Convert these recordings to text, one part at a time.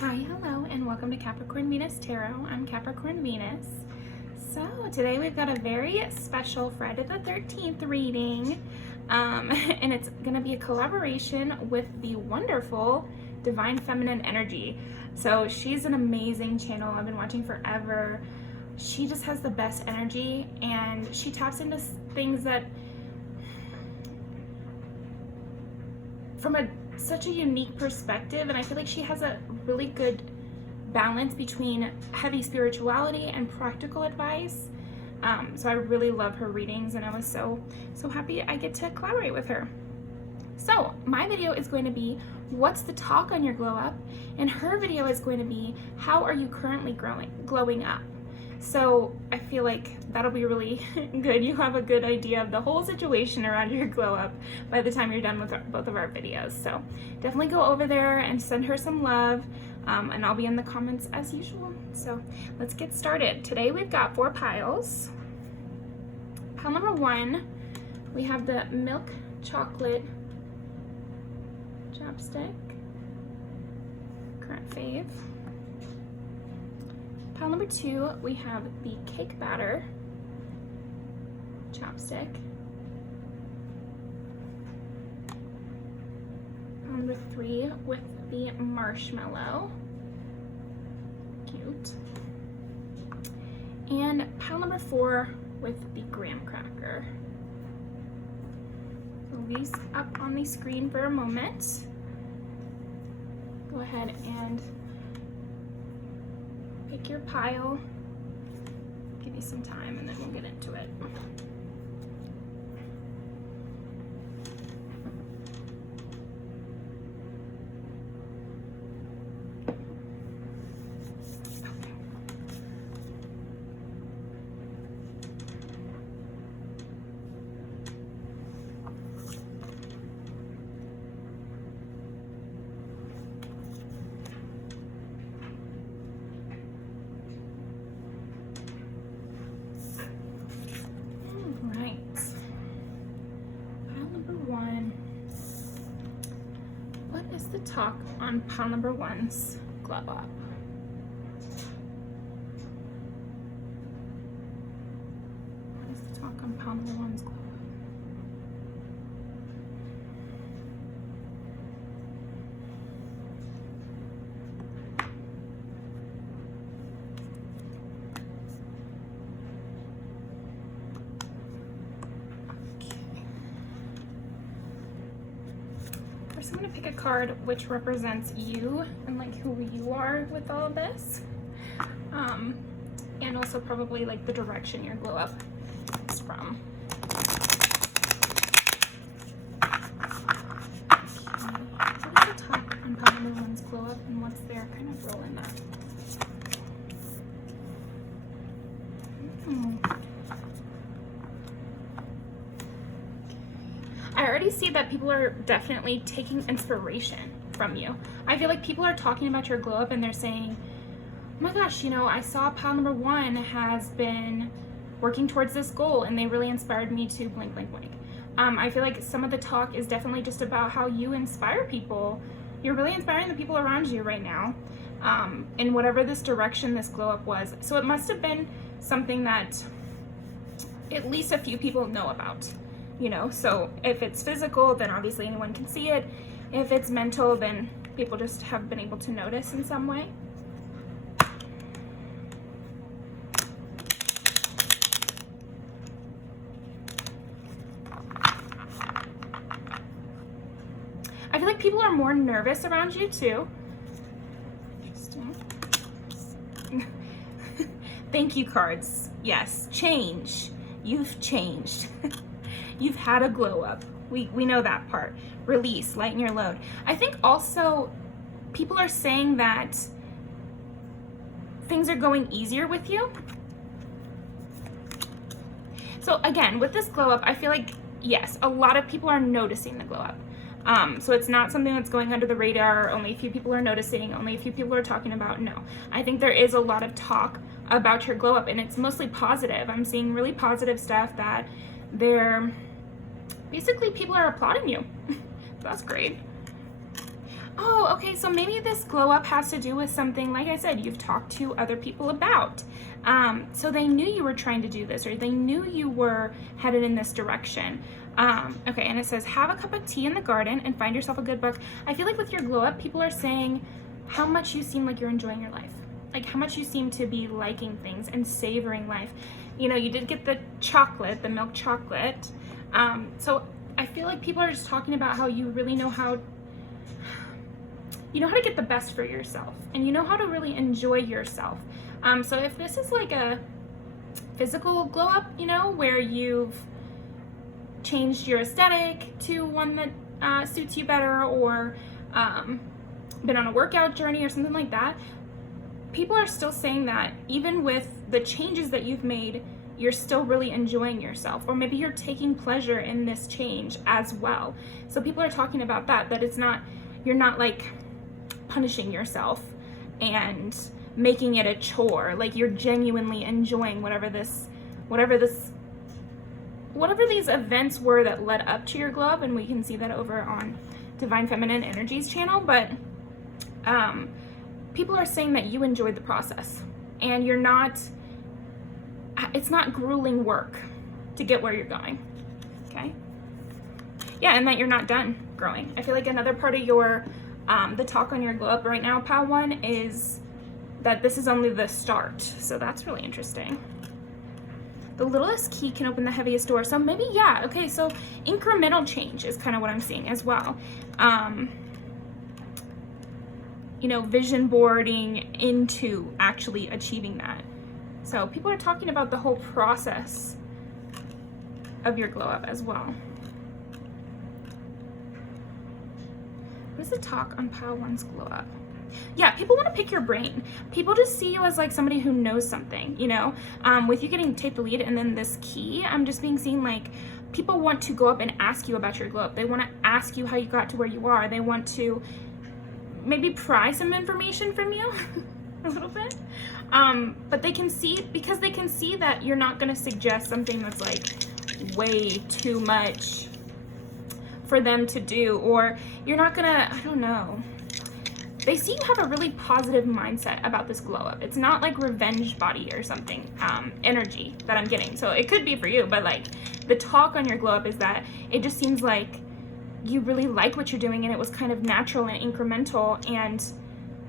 Hi, hello, and welcome to Capricorn Venus Tarot. I'm Capricorn Venus. So today we've got a very special Friday the 13th reading, and it's going to be a collaboration with the wonderful Divine Feminine Energy. So she's an amazing channel I've been watching forever. She just has the best energy, and she taps into things that from such a unique perspective, and I feel like she has a really good balance between heavy spirituality and practical advice. So I really love her readings, and I was so happy I get to collaborate with her. So my video is going to be what's the talk on your glow up, and her video is going to be how are you currently glowing up. So I feel like that'll be really good. You have a good idea of the whole situation around your glow up by the time you're done with both of our videos. So definitely go over there and send her some love, and I'll be in the comments as usual. So let's get started. Today we've got 4 piles. Pile number 1, we have the milk chocolate chapstick, current fave. Pile number 2, we have the cake batter chapstick. Pile number 3 with the marshmallow, cute. And pile number 4 with the graham cracker. So these up on the screen for a moment. Go ahead and pick your pile, give you some time, and then we'll get into it. The talk on pile number 1's glow up. What is the talk on pile number 1's glow up? First, I'm going to pick a card which represents you and like who you are with all of this, and also probably like the direction your glow up is from. Okay. So what's the talk on pile number 1's glow up, and what's their kind of role in that? I already see that people are definitely taking inspiration from you. I feel like people are talking about your glow up and they're saying, oh my gosh, you know, I saw pile number 1 has been working towards this goal and they really inspired me to blank, blank, blank. I feel like some of the talk is definitely just about how you inspire people. You're really inspiring the people around you right now, in whatever this direction this glow up was. So it must have been something that at least a few people know about. You know, so if it's physical, then obviously anyone can see it. If it's mental, then people just have been able to notice in some way. I feel like people are more nervous around you too. Interesting. Thank you, cards. Yes, change. You've changed. You've had a glow up. We know that part. Release, lighten your load. I think also people are saying that things are going easier with you. So again, with this glow up, I feel like, yes, a lot of people are noticing the glow up. So it's not something that's going under the radar. Only a few people are noticing. Only a few people are talking about. No, I think there is a lot of talk about your glow up, and it's mostly positive. I'm seeing really positive stuff that basically people are applauding you. That's great. Oh, okay, so maybe this glow up has to do with something, like I said, you've talked to other people about. So they knew you were trying to do this, or they knew you were headed in this direction. Okay, and it says, have a cup of tea in the garden and find yourself a good book. I feel like with your glow up, people are saying how much you seem like you're enjoying your life. Like how much you seem to be liking things and savoring life. You know, you did get the chocolate, the milk chocolate. So I feel like people are just talking about how you really know how to get the best for yourself, and you know how to really enjoy yourself. So if this is like a physical glow up, you know, where you've changed your aesthetic to one that suits you better, or been on a workout journey or something like that, people are still saying that even with the changes that you've made, you're still really enjoying yourself, or maybe you're taking pleasure in this change as well. So people are talking about that it's not, you're not like punishing yourself and making it a chore. Like you're genuinely enjoying whatever these events were that led up to your glow up, and we can see that over on Divine Feminine Energies channel. But people are saying that you enjoyed the process, and it's not grueling work to get where you're going. Okay? Yeah, and that you're not done growing. I feel like another part of your the talk on your glow up right now, Pal 1, is that this is only the start. So that's really interesting. The littlest key can open the heaviest door. So maybe, yeah, okay, so incremental change is kind of what I'm seeing as well. You know, vision boarding into actually achieving that. So people are talking about the whole process of your glow up as well. What is the talk on Pile 1's glow up? Yeah, people want to pick your brain. People just see you as like somebody who knows something, you know? With you getting take the lead and then this key, I'm just being seen like people want to go up and ask you about your glow up. They want to ask you how you got to where you are. They want to maybe pry some information from you a little bit. But they can see, because they can see that you're not going to suggest something that's like way too much for them to do, or you're not gonna, I don't know. They see you have a really positive mindset about this glow up. It's not like revenge body or something, energy that I'm getting. So it could be for you, but like the talk on your glow up is that it just seems like you really like what you're doing, and it was kind of natural and incremental, and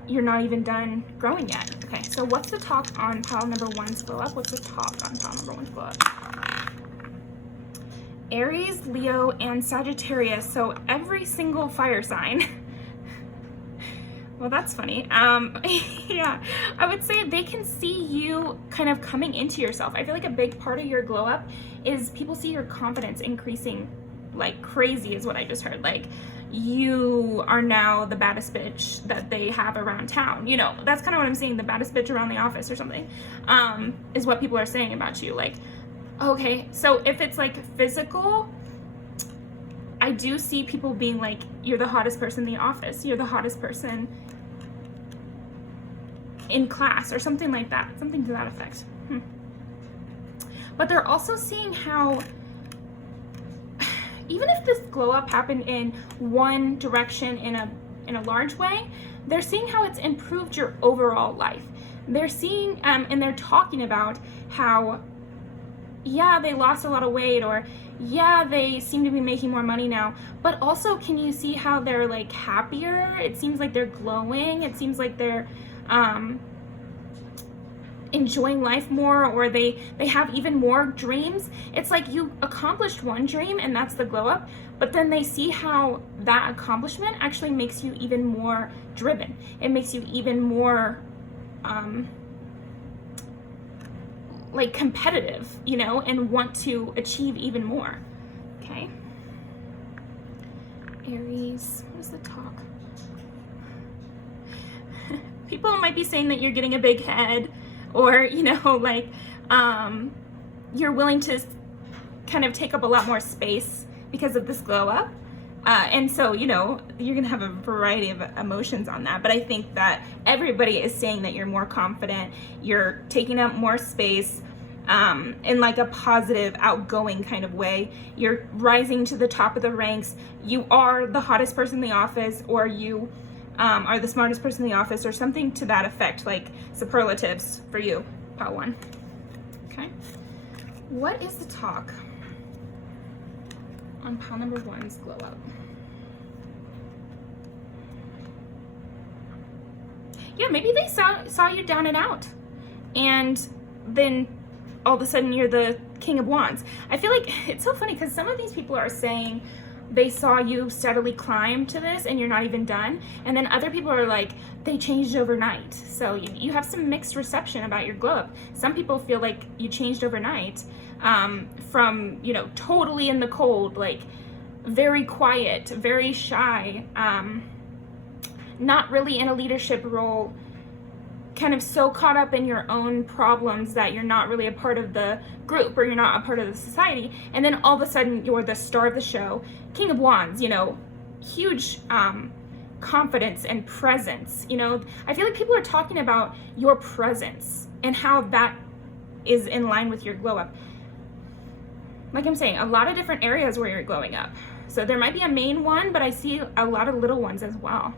you're not even done growing yet. Okay, so what's the talk on pile number 1's glow up? What's the talk on pile number 1's glow up? Aries, Leo, and Sagittarius. So every single fire sign. Well, that's funny. Yeah, I would say they can see you kind of coming into yourself. I feel like a big part of your glow up is people see your confidence increasing like crazy, is what I just heard. Like, you are now the baddest bitch that they have around town. You know, that's kind of what I'm seeing, the baddest bitch around the office or something, is what people are saying about you. Like, okay, so if it's like physical, I do see people being like, you're the hottest person in the office, you're the hottest person in class, or something like that, something to that effect. But they're also seeing how, even if this glow up happened in one direction in a large way, they're seeing how it's improved your overall life. They're seeing, and they're talking about how, yeah, they lost a lot of weight, or yeah, they seem to be making more money now, but also can you see how they're like happier? It seems like they're glowing. It seems like they're enjoying life more, or they have even more dreams. It's like you accomplished one dream and that's the glow up, but then they see how that accomplishment actually makes you even more driven. It makes you even more like competitive, you know, and want to achieve even more. Okay. Aries, what is the talk? People might be saying that you're getting a big head, or, you know, like, you're willing to kind of take up a lot more space because of this glow up. And so, you know, you're going to have a variety of emotions on that. But I think that everybody is saying that you're more confident, you're taking up more space, in like a positive, outgoing kind of way. You're rising to the top of the ranks. You are the hottest person in the office, or you are the smartest person in the office, or something to that effect, like superlatives for you, pile 1. Okay. What is the talk on pile number 1's glow up? Yeah, maybe they saw you down and out, and then all of a sudden you're the King of Wands. I feel like it's so funny because some of these people are saying they saw you steadily climb to this and you're not even done, and then other people are like, they changed overnight. So you have some mixed reception about your glow up. Some people feel like you changed overnight, from, you know, totally in the cold, like very quiet, very shy, not really in a leadership role, kind of so caught up in your own problems that you're not really a part of the group, or you're not a part of the society, and then all of a sudden you're the star of the show, King of Wands, you know, huge confidence and presence. You know, I feel like people are talking about your presence and how that is in line with your glow up. Like I'm saying, a lot of different areas where you're glowing up. So there might be a main one, but I see a lot of little ones as well.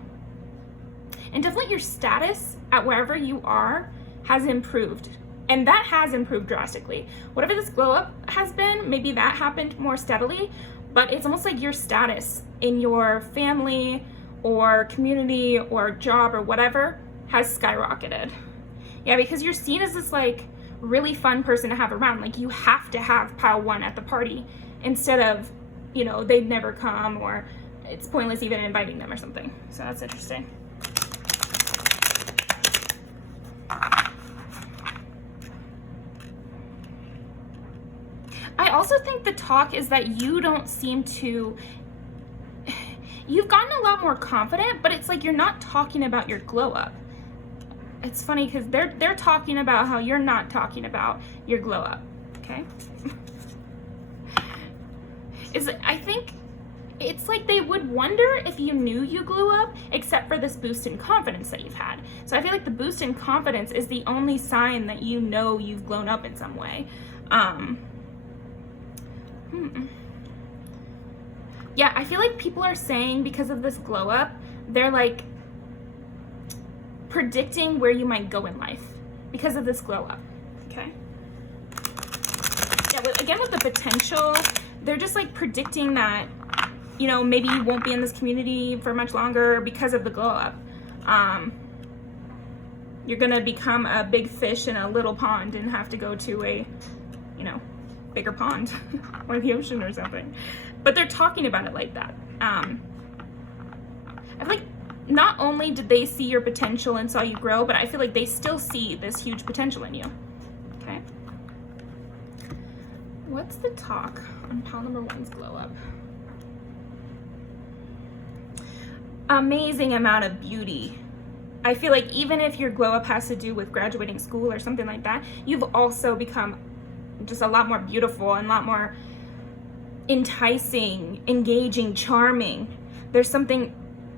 And definitely your status at wherever you are has improved. And that has improved drastically. Whatever this glow up has been, maybe that happened more steadily, but it's almost like your status in your family or community or job or whatever has skyrocketed. Yeah, because you're seen as this like really fun person to have around. Like you have to have pile 1 at the party instead of, you know, they'd never come, or it's pointless even inviting them or something. So that's interesting. I also think the talk is that you don't seem to, you've gotten a lot more confident, but it's like you're not talking about your glow up. It's funny because they're talking about how you're not talking about your glow up. Okay. I think it's like they would wonder if you knew you glue up, except for this boost in confidence that you've had. So I feel like the boost in confidence is the only sign that you know you've blown up in some way. Yeah, I feel like people are saying because of this glow up, they're like predicting where you might go in life because of this glow up. Okay. Yeah, again with the potential, they're just like predicting that, you know, maybe you won't be in this community for much longer because of the glow up. You're gonna become a big fish in a little pond and have to go to a, you know, bigger pond or the ocean or something. But they're talking about it like that. I feel like not only did they see your potential and saw you grow, but I feel like they still see this huge potential in you. Okay. What's the talk on pile number 1's glow up? Amazing amount of beauty. I feel like even if your glow up has to do with graduating school or something like that, you've also become just a lot more beautiful and a lot more enticing, engaging, charming. There's something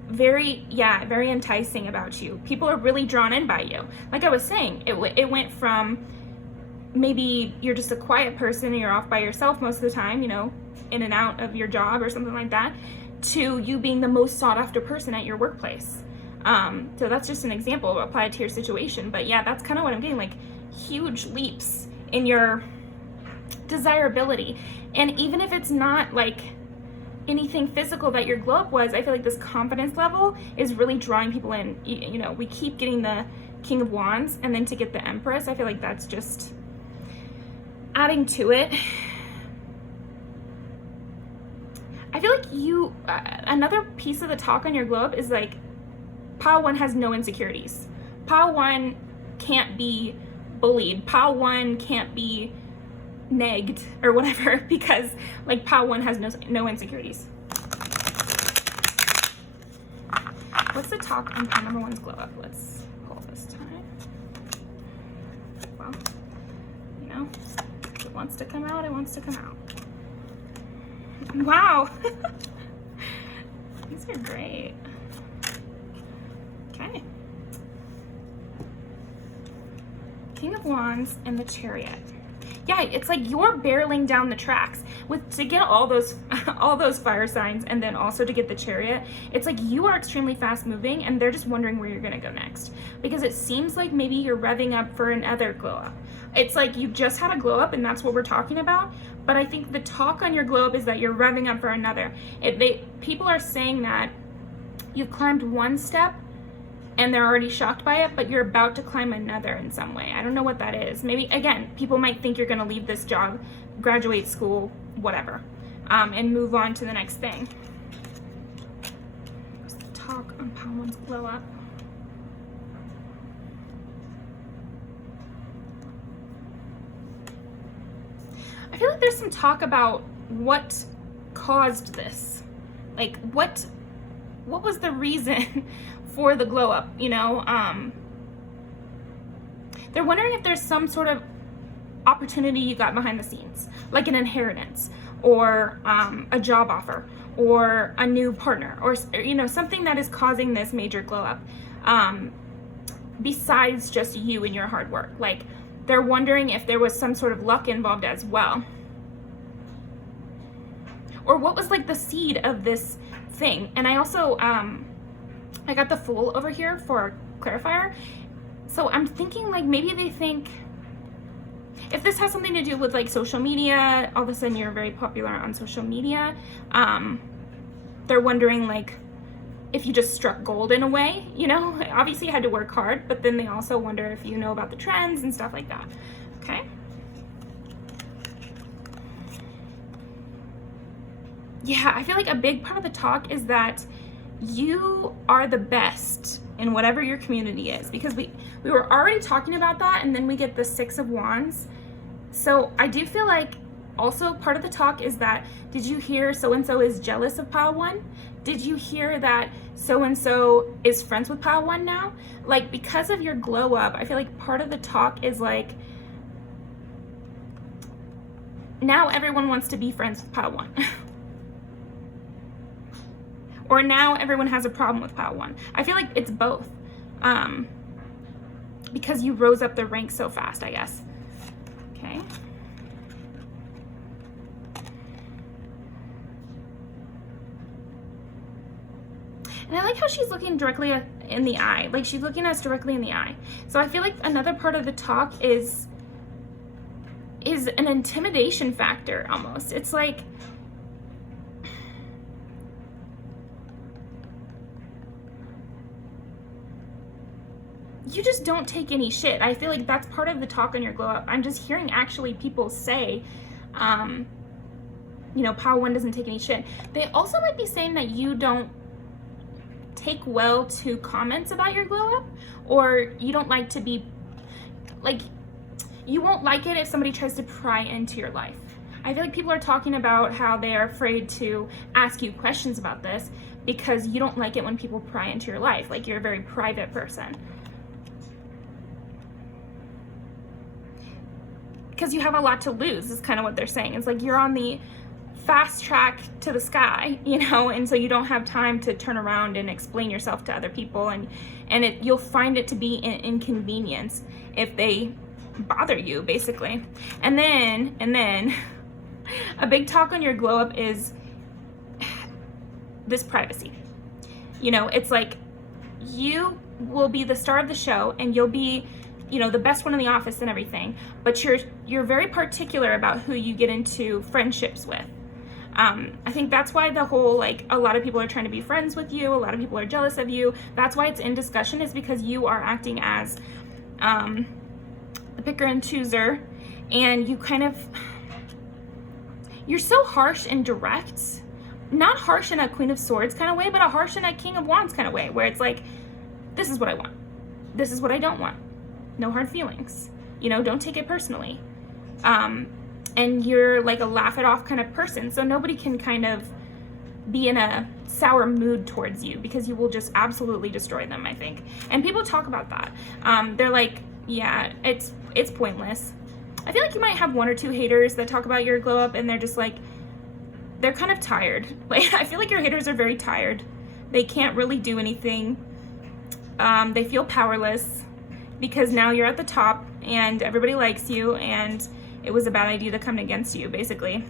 very enticing about you. People are really drawn in by you. Like I was saying, it went from maybe you're just a quiet person and you're off by yourself most of the time, you know, in and out of your job or something like that, to you being the most sought after person at your workplace. So that's just an example applied to your situation. But yeah, that's kind of what I'm getting, like huge leaps in your desirability. And even if it's not like anything physical that your glow up was, I feel like this confidence level is really drawing people in. You know, we keep getting the King of Wands, and then to get the Empress, I feel like that's just adding to it. I feel like you, another piece of the talk on your glow up is like, pile 1 has no insecurities. Pile 1 can't be bullied. Pile 1 can't be negged or whatever, because like pile 1 has no insecurities. What's the talk on pile number 1's glow up? Let's pull this time. Well, you know, if it wants to come out, it wants to come out. Wow. These are great. Okay. King of Wands and the Chariot. Yeah, it's like you're barreling down the tracks to get all those all those fire signs, and then also to get the Chariot. It's like you are extremely fast moving, and they're just wondering where you're gonna go next, because it seems like maybe you're revving up for another glow up. It's like you just had a glow up, and that's what we're talking about. But I think the talk on your glow up is that you're revving up for another. People are saying that you've climbed one step and they're already shocked by it, but you're about to climb another in some way. I don't know what that is. Maybe, again, people might think you're gonna leave this job, graduate school, whatever, and move on to the next thing. What's the talk on Pile 1's glow up? I feel like there's some talk about what caused this. Like, what was the reason for the glow up, you know? They're wondering if there's some sort of opportunity you got behind the scenes, like an inheritance, or a job offer, or a new partner, or you know, something that is causing this major glow up, besides just you and your hard work. Like, they're wondering if there was some sort of luck involved as well, or what was like the seed of this thing. And I also I got the Fool over here for clarifier. So I'm thinking like maybe they think if this has something to do with like social media, all of a sudden you're very popular on social media. They're wondering like if you just struck gold in a way, you know? Obviously you had to work hard, but then they also wonder if you know about the trends and stuff like that. Okay. Yeah, I feel like a big part of the talk is that you are the best in whatever your community is, because we were already talking about that, and then we get the 6 of Wands. So I do feel like also part of the talk is that, did you hear so-and-so is jealous of Pile 1? Did you hear that so-and-so is friends with Pile 1 now? Like, because of your glow up, I feel like part of the talk is like, now everyone wants to be friends with Pile 1. Or now everyone has a problem with Pile 1. I feel like it's both. Because you rose up the ranks so fast, I guess. Okay. And I like how she's looking directly in the eye. Like, she's looking us directly in the eye. So I feel like another part of the talk is an intimidation factor almost. It's like, you just don't take any shit. I feel like that's part of the talk on your glow up. I'm just hearing actually people say, you know, Pile 1 doesn't take any shit. They also might be saying that you don't take well to comments about your glow up, or you don't like to be, like, you won't like it if somebody tries to pry into your life. I feel like people are talking about how they are afraid to ask you questions about this because you don't like it when people pry into your life. Like, you're a very private person. Because you have a lot to lose is kind of what they're saying. It's like you're on the fast track to the sky, you know, and so you don't have time to turn around and explain yourself to other people, and you'll find it to be an inconvenience if they bother you, basically. And then a big talk on your glow up is this privacy. You know, it's like you will be the star of the show and you'll be, you know, the best one in the office and everything, but you're very particular about who you get into friendships with. I think that's why the whole, like, a lot of people are trying to be friends with you, a lot of people are jealous of you. That's why it's in discussion, is because you are acting as the picker and chooser, and you kind of, you're so harsh and direct. Not harsh in a Queen of Swords kind of way, but a harsh in a King of Wands kind of way, where it's like, this is what I want. This is what I don't want. No hard feelings, you know, don't take it personally. And you're like a laugh it off kind of person, so nobody can kind of be in a sour mood towards you, because you will just absolutely destroy them, I think. And people talk about that. They're like, yeah, it's pointless. I feel like you might have 1 or 2 haters that talk about your glow up, and they're just like, they're kind of tired. Like, I feel like your haters are very tired. They can't really do anything. They feel powerless, because now you're at the top and everybody likes you, and it was a bad idea to come against you, basically.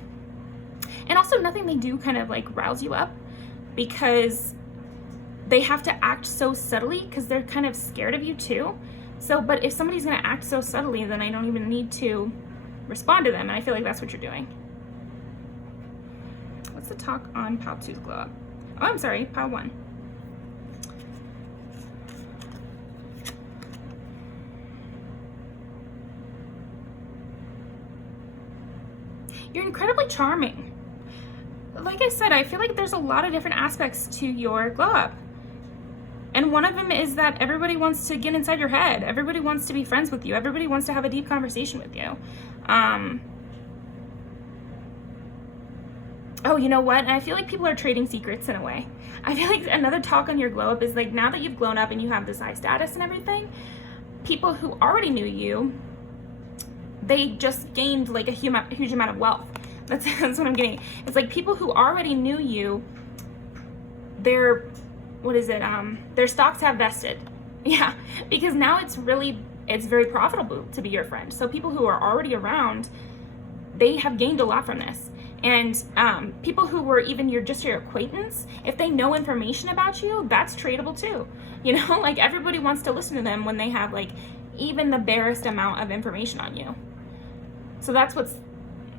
And also nothing they do kind of like riles you up, because they have to act so subtly because they're kind of scared of you too. So, but if somebody's going to act so subtly, then I don't even need to respond to them. And I feel like that's what you're doing. What's the talk on pile 2's glow up? Oh, I'm sorry, pile 1. You're incredibly charming. Like I said, I feel like there's a lot of different aspects to your glow up. And one of them is that everybody wants to get inside your head. Everybody wants to be friends with you. Everybody wants to have a deep conversation with you. Oh, you know what? And I feel like people are trading secrets in a way. I feel like another talk on your glow up is like, now that you've blown up and you have this high status and everything, people who already knew you, they just gained like a huge amount of wealth. That's what I'm getting. It's like people who already knew you, their stocks have vested. Yeah, because now it's very profitable to be your friend. So people who are already around, they have gained a lot from this. And people who were even your acquaintance, if they know information about you, that's tradable too. You know, like everybody wants to listen to them when they have like even the barest amount of information on you. So that's what's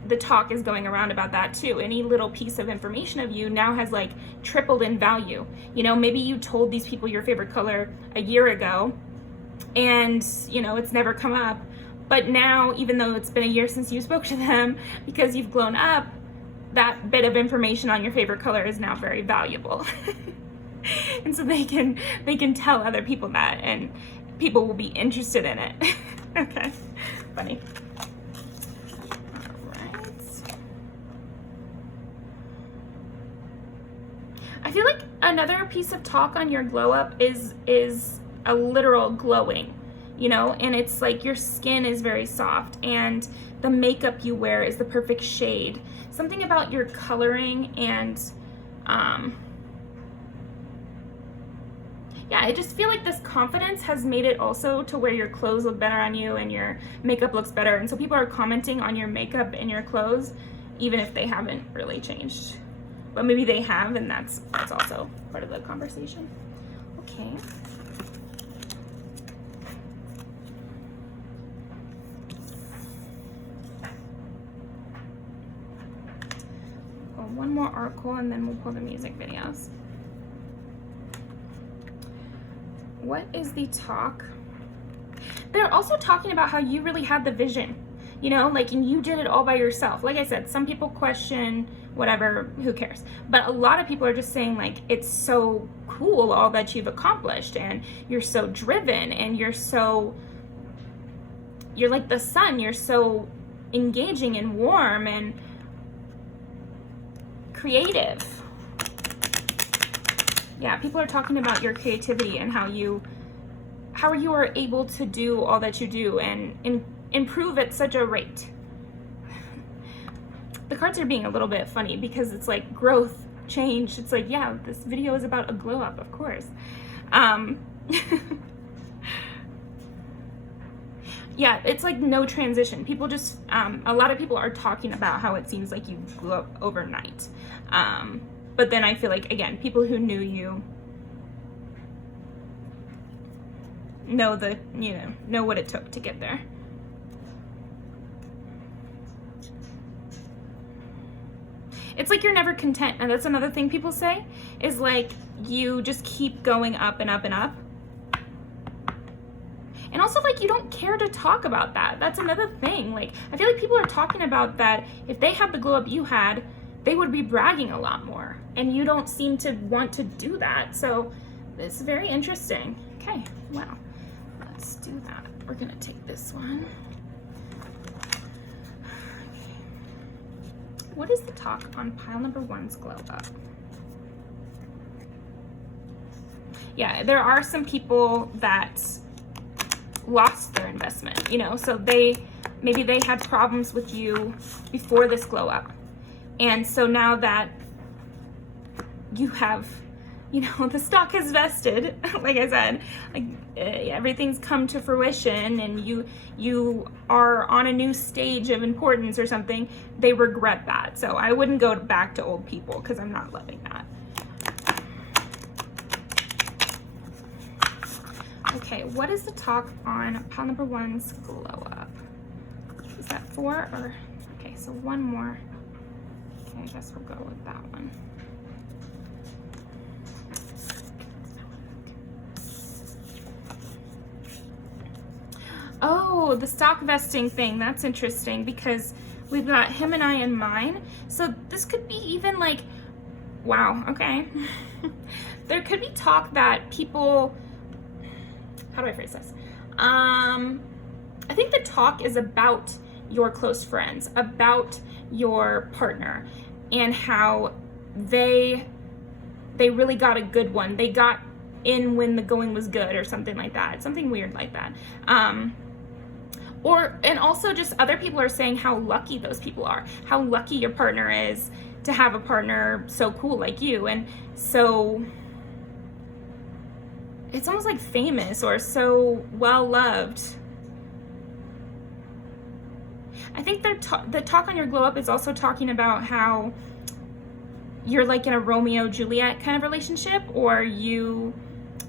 the talk is going around about that too. Any little piece of information of you now has like tripled in value. You know, maybe you told these people your favorite color a year ago and, you know, it's never come up. But now, even though it's been a year since you spoke to them, because you've grown up, that bit of information on your favorite color is now very valuable. And so they can tell other people that, and people will be interested in it. Okay, funny. I feel like another piece of talk on your glow up is a literal glowing, you know, and it's like your skin is very soft and the makeup you wear is the perfect shade. Something about your coloring and yeah, I just feel like this confidence has made it also to where your clothes look better on you and your makeup looks better. And so people are commenting on your makeup and your clothes, even if they haven't really changed. But maybe they have, and that's also part of the conversation. Okay. Well, one more article, and then we'll pull the music videos. What is the talk? They're also talking about how you really had the vision, you know, like, and you did it all by yourself. Like I said, some people question, whatever, who cares? But a lot of people are just saying, like, it's so cool all that you've accomplished, and you're so driven, and you're like the sun, you're so engaging and warm and creative. Yeah, people are talking about your creativity and how you are able to do all that you do and improve at such a rate. The cards are being a little bit funny because it's like growth, change. It's like, yeah, this video is about a glow up, of course. Yeah, it's like no transition. People just, a lot of people are talking about how it seems like you grew up overnight. But then I feel like, again, people who knew you know what it took to get there. It's like you're never content, and that's another thing people say, is like you just keep going up and up and up. And also, like, you don't care to talk about that. That's another thing. Like, I feel like people are talking about that if they had the glow up you had, they would be bragging a lot more. And you don't seem to want to do that. So it's very interesting. Okay, well, let's do that. We're gonna take this one. What is the talk on pile number 1's glow up? Yeah, there are some people that lost their investment, you know, so maybe they had problems with you before this glow up. And so now that you have you know, the stock has vested, like I said, like everything's come to fruition and you are on a new stage of importance or something, they regret that. So I wouldn't go back to old people because I'm not loving that. Okay, what is the talk on pile number 1's glow up? Is that 4 or, okay, so one more. Okay, I guess we'll go with that one. Oh, the stock vesting thing, that's interesting because we've got him and I in mine. So this could be even like, wow, okay. There could be talk that people, how do I phrase this? I think the talk is about your close friends, about your partner, and how they really got a good one. They got in when the going was good or something like that. Something weird like that. And also just other people are saying how lucky those people are, how lucky your partner is to have a partner so cool like you. And so it's almost like famous or so well loved. I think the talk on your glow up is also talking about how you're like in a Romeo Juliet kind of relationship, or you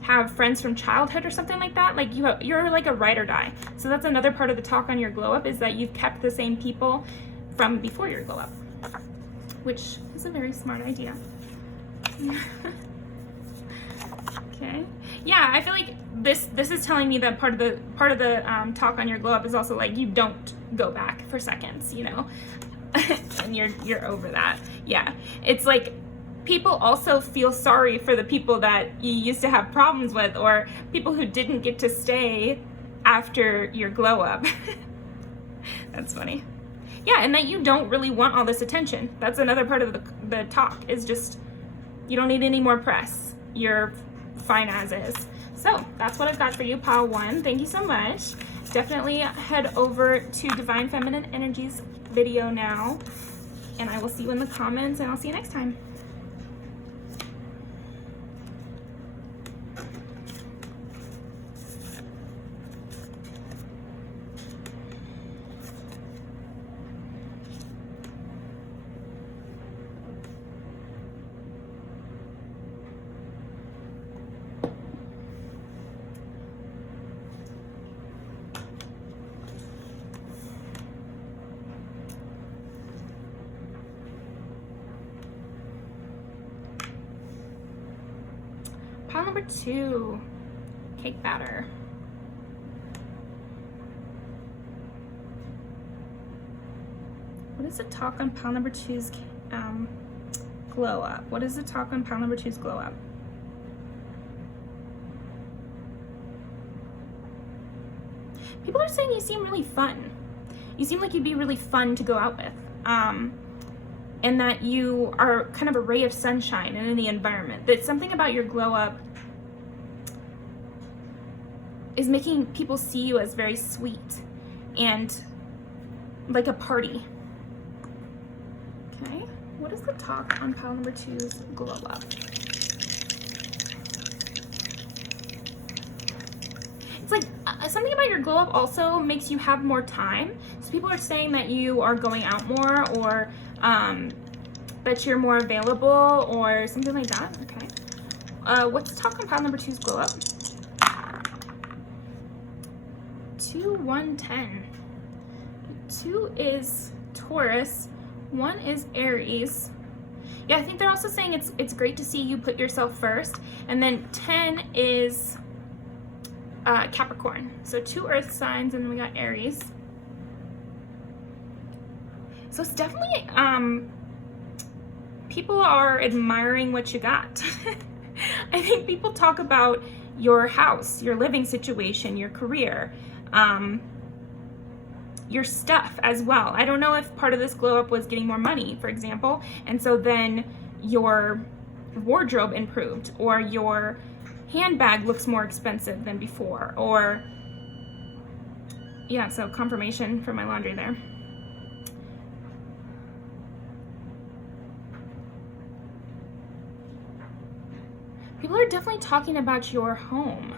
have friends from childhood or something like that. Like you're like a ride or die. So that's another part of the talk on your glow up, is that you've kept the same people from before your glow up, which is a very smart idea. Okay. Yeah, I feel like this is telling me that part of the talk on your glow up is also like you don't go back for seconds, you know, and you're over that. Yeah, it's like people also feel sorry for the people that you used to have problems with, or people who didn't get to stay after your glow up. That's funny. Yeah, and that you don't really want all this attention. That's another part of the talk, is just you don't need any more press. You're fine as is. So that's what I've got for you, pile 1. Thank you so much. Definitely head over to Divine Feminine Energies video now, and I will see you in the comments, and I'll see you next time. Pile number 2, cake batter. What is the talk on pile number 2's glow up? What is the talk on pile number 2's glow up? People are saying you seem really fun. You seem like you'd be really fun to go out with. And that you are kind of a ray of sunshine in the environment. That something about your glow up is making people see you as very sweet and like a party. Okay, what is the talk on pile number 2's glow up? It's like something about your glow up also makes you have more time. So people are saying that you are going out more, or that you're more available or something like that. Okay. What's the talk on pile number 2's glow up? 2, 1, 10. 2 is Taurus. 1 is Aries. Yeah, I think they're also saying it's great to see you put yourself first. And then 10 is Capricorn. So 2 earth signs, and then we got Aries. So it's definitely people are admiring what you got. I think people talk about your house, your living situation, your career, your stuff as well. I don't know if part of this glow up was getting more money, for example, and so then your wardrobe improved, or your handbag looks more expensive than before, or yeah, so confirmation for my laundry there. People are definitely talking about your home.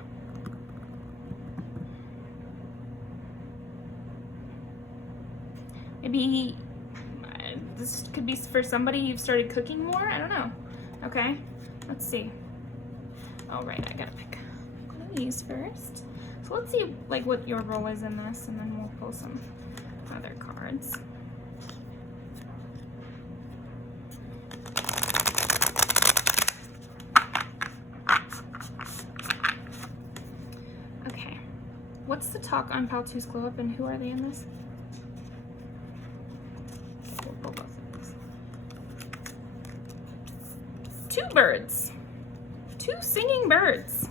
Maybe this could be for somebody you've started cooking more. I don't know. Okay, let's see. All right, I gotta pick one of these first. So let's see like what your role is in this, and then we'll pull some other cards. Okay, what's the talk on Pile 2's glow up, and who are they in this? We'll pull both of these. 2 birds. 2 singing birds.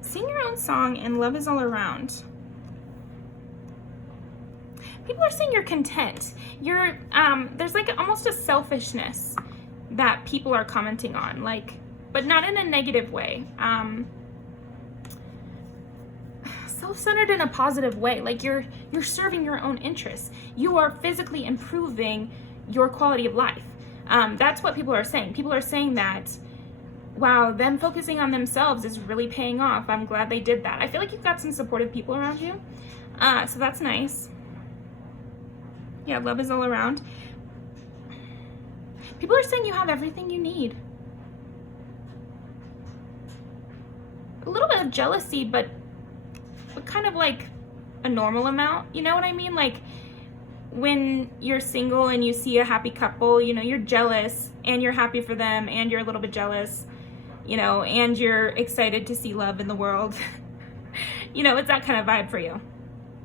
Sing your own song and love is all around. People are saying you're content. You're there's like almost a selfishness that people are commenting on, like, but not in a negative way. Self-centered in a positive way. Like you're serving your own interests. You are physically improving your quality of life. That's what people are saying. People are saying that, wow, them focusing on themselves is really paying off. I'm glad they did that. I feel like you've got some supportive people around you. So that's nice. Yeah, love is all around. People are saying you have everything you need. A little bit of jealousy, but kind of like a normal amount. You know what I mean? Like when you're single and you see a happy couple, you know, you're jealous and you're happy for them and you're a little bit jealous, you know, and you're excited to see love in the world. You know, it's that kind of vibe for you.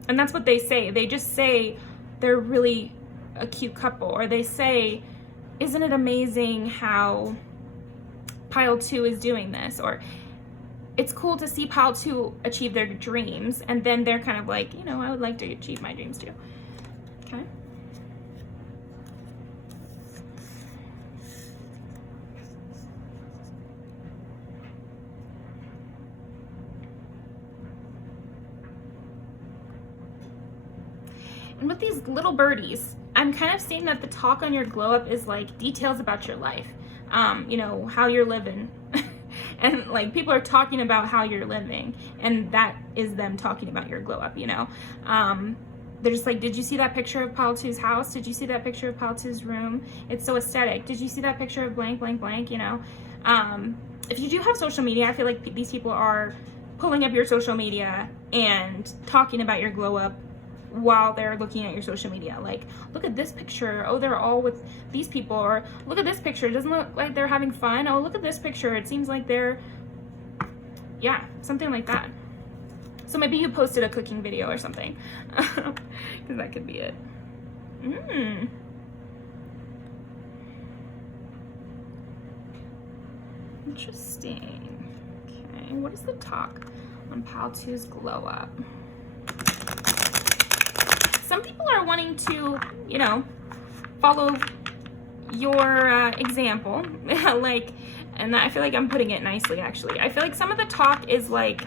And that's what they say. They just say they're really a cute couple, or they say, isn't it amazing how Pile 2 is doing this? Or it's cool to see Pile 2 achieve their dreams, and then they're kind of like, you know, I would like to achieve my dreams too. Okay. And with these little birdies, I'm kind of seeing that the talk on your glow up is like details about your life. You know, how you're living. And like people are talking about how you're living, and that is them talking about your glow up, you know. They're just like, did you see that picture of Pile 2's house? Did you see that picture of Pile 2's room? It's so aesthetic. Did you see that picture of blank, blank, blank, you know? If you do have social media, I feel like these people are pulling up your social media and talking about your glow up while they're looking at your social media. Like, look at this picture. Oh, they're all with these people. Or look at this picture. It doesn't look like they're having fun. Oh, look at this picture. It seems like they're, yeah, something like that. So maybe you posted a cooking video or something, because that could be it. Interesting. Okay, what is the talk on Pile 2's glow up? Some people are wanting to, you know, follow your example, like, and I feel like I'm putting it nicely, actually. I feel like some of the talk is like,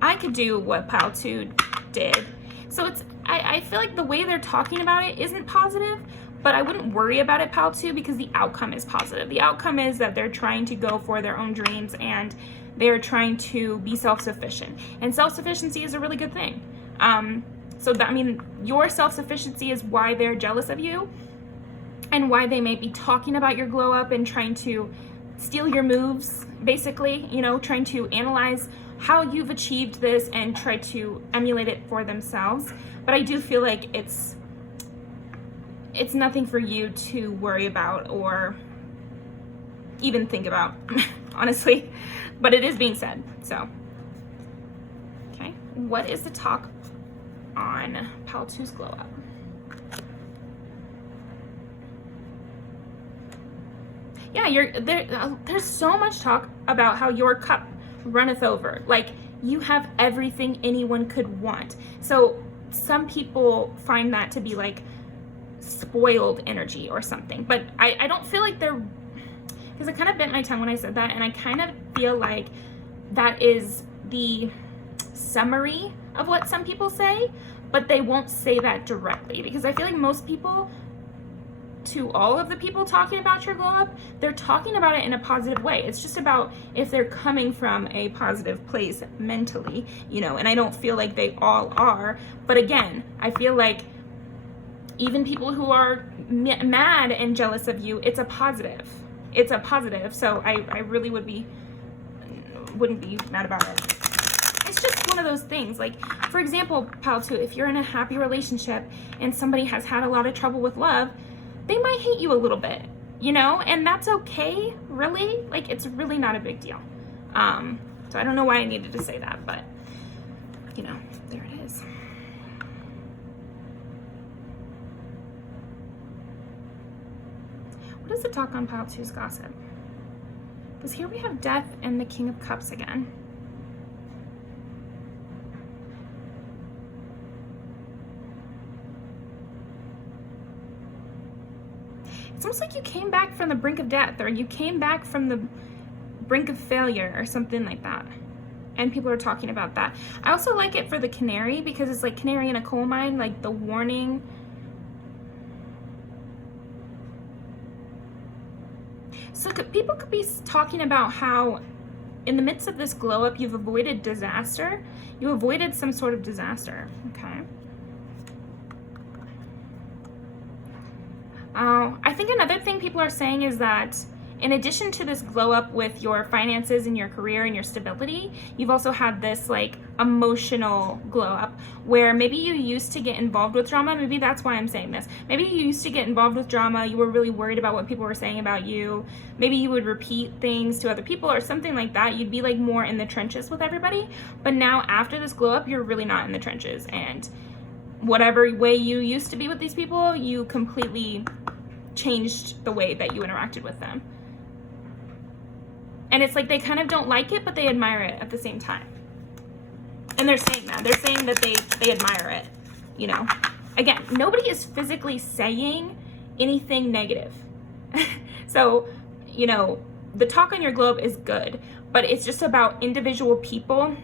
I could do what Pile 2 did. So it's, I feel like the way they're talking about it isn't positive, but I wouldn't worry about it, Pile 2, because the outcome is positive. The outcome is that they're trying to go for their own dreams, and they're trying to be self-sufficient. And self-sufficiency is a really good thing. So that, I mean, your self-sufficiency is why they're jealous of you, and why they may be talking about your glow up and trying to steal your moves, basically, you know, trying to analyze how you've achieved this and try to emulate it for themselves. But I do feel like it's nothing for you to worry about or even think about, honestly, but it is being said. So, okay, what is the talk on Pile 2's glow up? Yeah, there's so much talk about how your cup runneth over. Like, you have everything anyone could want. So some people find that to be like spoiled energy or something, but I don't feel like they're, because I kind of bit my tongue when I said that, and I kind of feel like that is the summary of what some people say, but they won't say that directly, because I feel like most people to all of the people talking about your glow up, they're talking about it in a positive way. It's just about if they're coming from a positive place mentally, you know, and I don't feel like they all are. But again, I feel like even people who are mad and jealous of you, it's a positive. It's a positive. So I really wouldn't be mad about it. It's just one of those things. Like, for example, pile 2, if you're in a happy relationship and somebody has had a lot of trouble with love, they might hate you a little bit, you know, and that's okay, really. Like, it's really not a big deal. So I don't know why I needed to say that, but, you know, there it is. What is the talk on pile 2's gossip? Because here we have Death and the King of Cups again. It's almost like you came back from the brink of death, or you came back from the brink of failure or something like that. And people are talking about that. I also like it for the canary because it's like canary in a coal mine, like the warning. So people could be talking about how in the midst of this glow up, you've avoided disaster. You avoided some sort of disaster, okay? I think another thing people are saying is that in addition to this glow up with your finances and your career and your stability, you've also had this like emotional glow up where maybe you used to get involved with drama. Maybe that's why I'm saying this. Maybe you used to get involved with drama. You were really worried about what people were saying about you. Maybe you would repeat things to other people or something like that. You'd be like more in the trenches with everybody. But now after this glow up, you're really not in the trenches. And whatever way you used to be with these people, you completely changed the way that you interacted with them. And it's like they kind of don't like it, but they admire it at the same time. And they're saying that. They're saying that they admire it, you know. Again, nobody is physically saying anything negative. So, you know, the talk on your globe is good, but it's just about individual people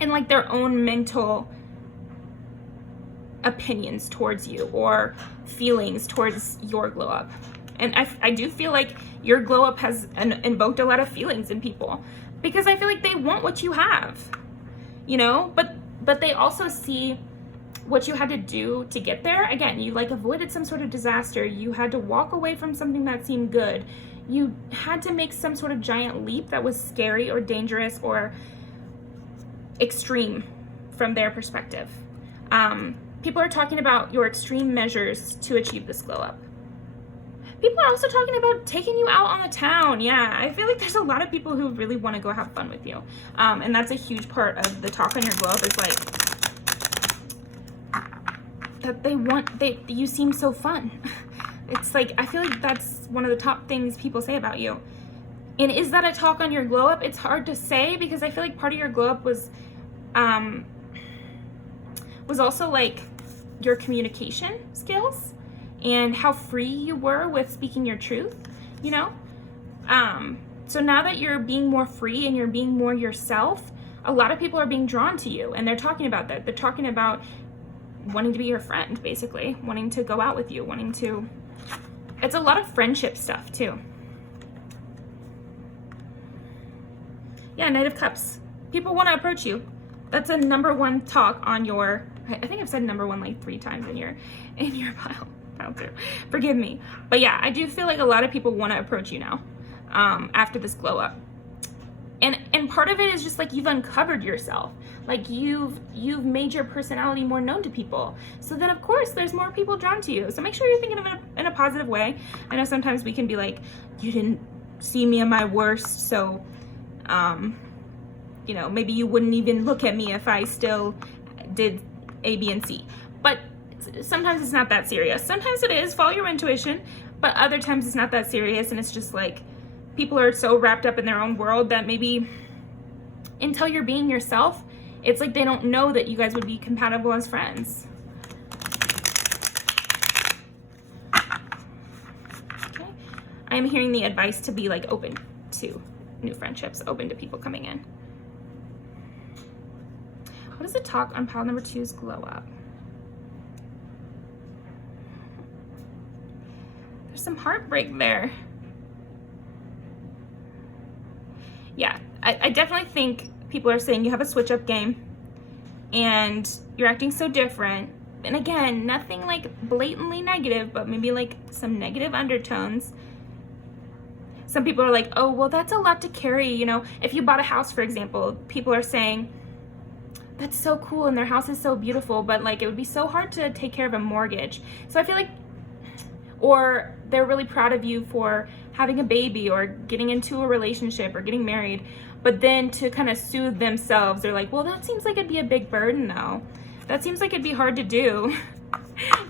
and like their own mental opinions towards you or feelings towards your glow up. And I do feel like your glow up has invoked a lot of feelings in people because I feel like they want what you have, you know, but they also see what you had to do to get there. Again, you like avoided some sort of disaster. You had to walk away from something that seemed good. You had to make some sort of giant leap that was scary or dangerous or extreme from their perspective. People are talking about your extreme measures to achieve this glow up. People are also talking about taking you out on the town. Yeah, I feel like there's a lot of people who really want to go have fun with you. And that's a huge part of the talk on your glow up is like that you seem so fun. It's like, I feel like that's one of the top things people say about you. And is that a talk on your glow up? It's hard to say because I feel like part of your glow up was also like your communication skills and how free you were with speaking your truth, you know? So now that you're being more free and you're being more yourself, a lot of people are being drawn to you and they're talking about that. They're talking about wanting to be your friend, basically, wanting to go out with you, it's a lot of friendship stuff too. Yeah, Knight of Cups. People want to approach you. That's a number one talk on your, I think I've said number one like 3 times in your pile 2. Forgive me. But yeah, I do feel like a lot of people want to approach you now after this glow up. And part of it is just like you've uncovered yourself. Like you've made your personality more known to people. So then of course there's more people drawn to you. So make sure you're thinking of it in a positive way. I know sometimes we can be like, you didn't see me at my worst, so you know, maybe you wouldn't even look at me if I still did A, B, and C. But sometimes it's not that serious. Sometimes it is, follow your intuition, but other times it's not that serious and it's just like people are so wrapped up in their own world that maybe until you're being yourself, it's like they don't know that you guys would be compatible as friends. Okay. I'm hearing the advice to be like open to new friendships, open to people coming in. What is the talk on pile number 2's glow up? some heartbreak there. Yeah, I definitely think people are saying you have a switch up game and you're acting so different. And again, nothing like blatantly negative, but maybe like some negative undertones. Some people are like, oh, well, that's a lot to carry. You know, if you bought a house, for example, people are saying, that's so cool and their house is so beautiful, but like it would be so hard to take care of a mortgage. So I feel like, or they're really proud of you for having a baby or getting into a relationship or getting married, but then to kind of soothe themselves, they're like, well, that seems like it'd be a big burden though. That seems like it'd be hard to do.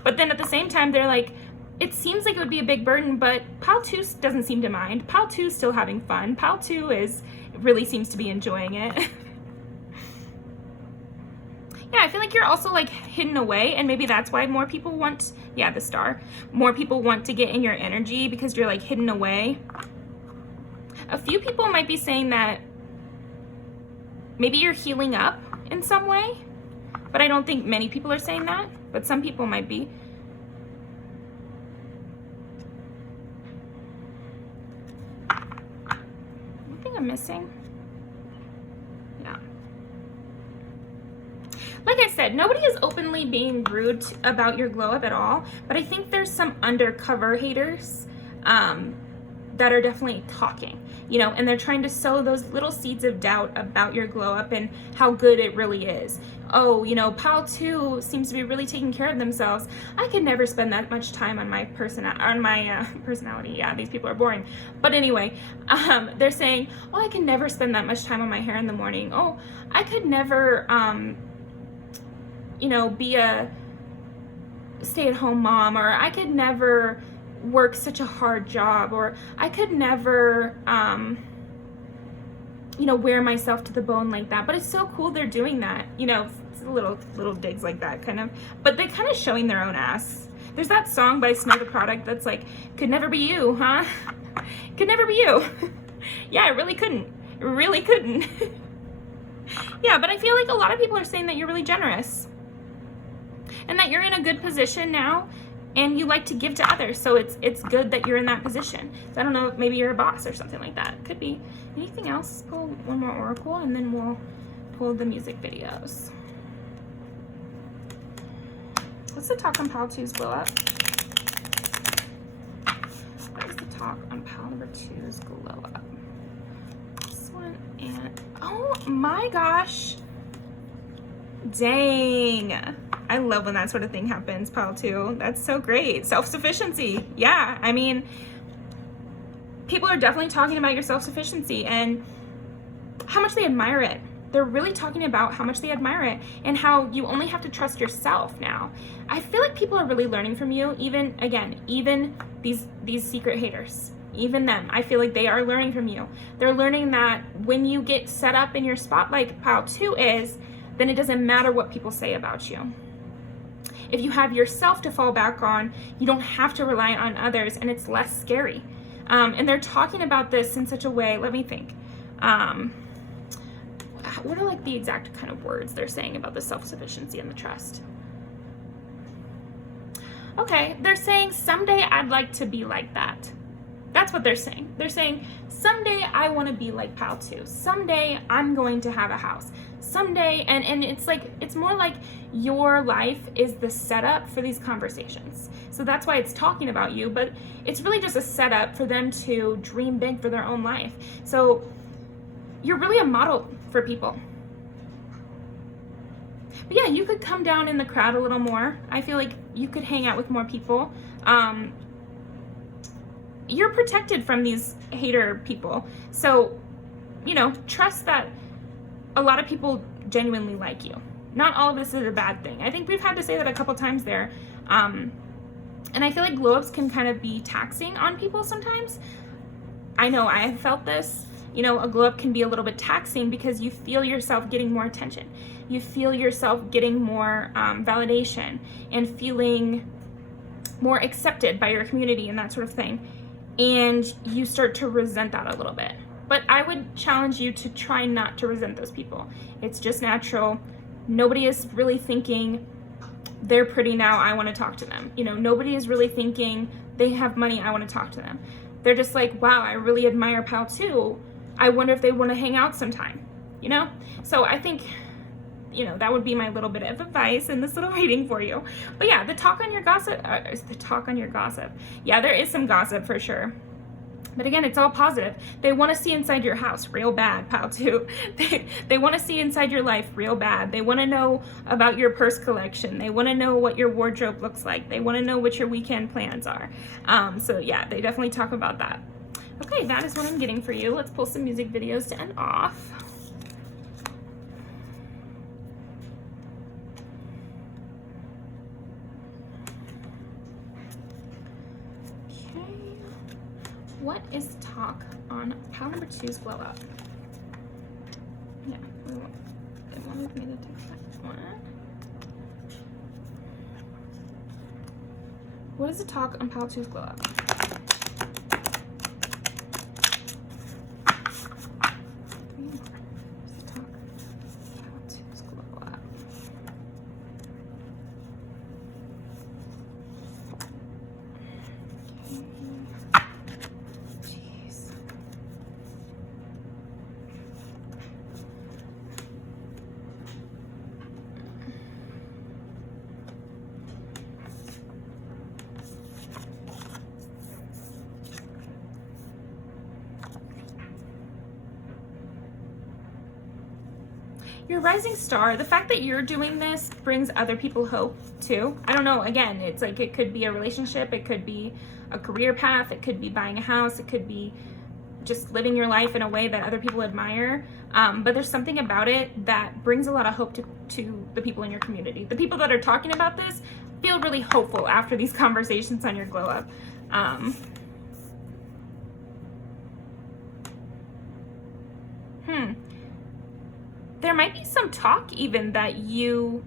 But then at the same time, they're like, it seems like it would be a big burden, but Pal 2 doesn't seem to mind. Pal 2 is still having fun. Pal 2 really seems to be enjoying it. Yeah, I feel like you're also like hidden away, and maybe that's why more people want, yeah, the star. More people want to get in your energy because you're like hidden away. A few people might be saying that maybe you're healing up in some way, but I don't think many people are saying that, but some people might be. Anything I'm missing? Yeah. Like I said, nobody is openly being rude about your glow up at all, but I think there's some undercover haters that are definitely talking, you know, and they're trying to sow those little seeds of doubt about your glow up and how good it really is. Oh, you know, Pal 2 seems to be really taking care of themselves. I could never spend that much time on my personality. Yeah, these people are boring. But anyway, they're saying, oh, I can never spend that much time on my hair in the morning. Oh, I could never, you know, be a stay-at-home mom, or I could never work such a hard job, or I could never, you know, wear myself to the bone like that. But it's so cool they're doing that, you know, little digs like that kind of, but they kind of showing their own ass. There's that song by Snow the Product that's like, could never be you, huh? Could never be you. Yeah, it really couldn't. It really couldn't. Yeah, but I feel like a lot of people are saying that you're really generous and that you're in a good position now and you like to give to others, so it's good that you're in that position. So I don't know, maybe you're a boss or something like that. Could be. Anything else? Pull one more oracle and then we'll pull the music videos. What's the talk on Pal 2's glow up? What is the talk on Pal number 2's glow up? This one and, oh my gosh. Dang. I love when that sort of thing happens, Pal 2. That's so great. Self-sufficiency. Yeah, I mean, people are definitely talking about your self-sufficiency and how much they admire it. They're really talking about how much they admire it and how you only have to trust yourself now. I feel like people are really learning from you, even these secret haters. Even them, I feel like they are learning from you. They're learning that when you get set up in your spot like Pal 2 is, then it doesn't matter what people say about you. If you have yourself to fall back on, you don't have to rely on others, and it's less scary. And they're talking about this in such a way, let me think. What are like the exact kind of words they're saying about the self-sufficiency and the trust? Okay, they're saying, someday I'd like to be like that. That's what they're saying. They're saying, someday I want to be like Pal 2. Someday I'm going to have a house. Someday, and it's like, it's more like your life is the setup for these conversations. So that's why it's talking about you, but it's really just a setup for them to dream big for their own life. So you're really a model for people. But yeah, you could come down in the crowd a little more. I feel like you could hang out with more people. You're protected from these hater people. So, you know, trust that a lot of people genuinely like you. Not all of this is a bad thing. I think we've had to say that a couple times there. And I feel like glow-ups can kind of be taxing on people sometimes. I know I have felt this. You know, a glow-up can be a little bit taxing because you feel yourself getting more attention. You feel yourself getting more validation and feeling more accepted by your community and that sort of thing. And you start to resent that a little bit. But I would challenge you to try not to resent those people. It's just natural. Nobody is really thinking, they're pretty now, I want to talk to them. You know, nobody is really thinking, they have money, I want to talk to them. They're just like, wow, I really admire pal 2. I wonder if they want to hang out sometime, you know? So I think, you know, that would be my little bit of advice in this little reading for you. But yeah, the talk on your gossip. Yeah, there is some gossip for sure. But again, it's all positive. They want to see inside your house real bad, pal 2. They want to see inside your life real bad. They want to know about your purse collection. They want to know what your wardrobe looks like. They want to know what your weekend plans are. So yeah, they definitely talk about that. Okay, that is what I'm getting for you. Let's pull some music videos to end off. What is talk on pile number 2's glow up? Yeah, they wanted me to take that one. What is the talk on pile 2's glow up? Your rising star, the fact that you're doing this brings other people hope too. I don't know, again, it's like it could be a relationship, it could be a career path, it could be buying a house, it could be just living your life in a way that other people admire. But there's something about it that brings a lot of hope to the people in your community. The people that are talking about this feel really hopeful after these conversations on your glow up. There might be some talk even that you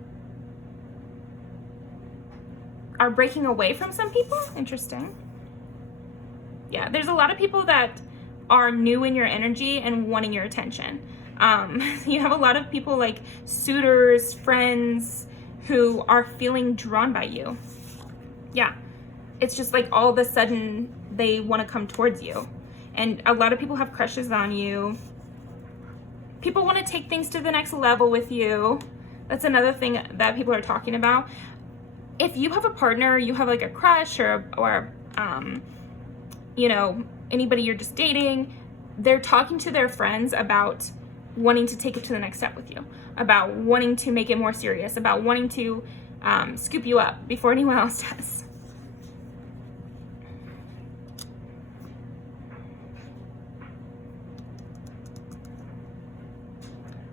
are breaking away from some people. Interesting. Yeah, there's a lot of people that are new in your energy and wanting your attention. You have a lot of people like suitors, friends who are feeling drawn by you. Yeah, it's just like all of a sudden they want to come towards you. And a lot of people have crushes on you. People want to take things to the next level with you. That's another thing that people are talking about. If you have a partner, you have like a crush or you know, anybody you're just dating, they're talking to their friends about wanting to take it to the next step with you, about wanting to make it more serious, about wanting to scoop you up before anyone else does.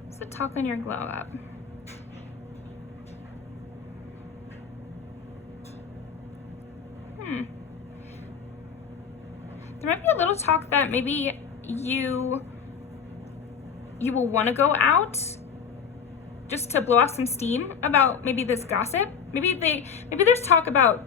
So talk on your glow up. There might be a little talk that maybe you will want to go out just to blow off some steam about maybe this gossip. Maybe there's talk about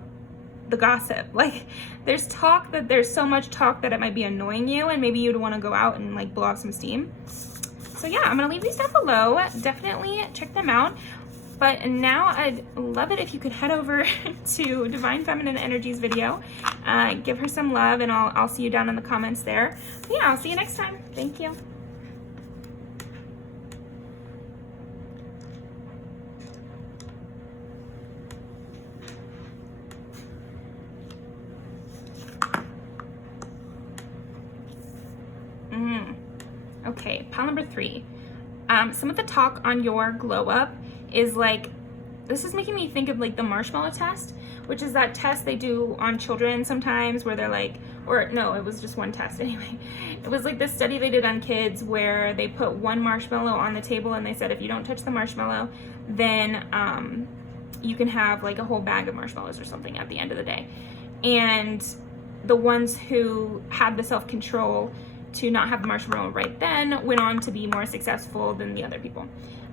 the gossip. Like there's talk that there's so much talk that it might be annoying you, and maybe you'd want to go out and like blow off some steam. So yeah, I'm gonna leave these down below. Definitely check them out. But now I'd love it if you could head over to Divine Feminine Energies video, give her some love, and I'll see you down in the comments there. But yeah, I'll see you next time. Thank you. Okay, pile number 3. Some of the talk on your glow up is like, this is making me think of like the marshmallow test, which is that test they do on children sometimes where they're like, or no, it was just one test anyway. It was like this study they did on kids where they put one marshmallow on the table and they said, if you don't touch the marshmallow, then you can have like a whole bag of marshmallows or something at the end of the day. And the ones who had the self-control to not have the marshmallow right then went on to be more successful than the other people.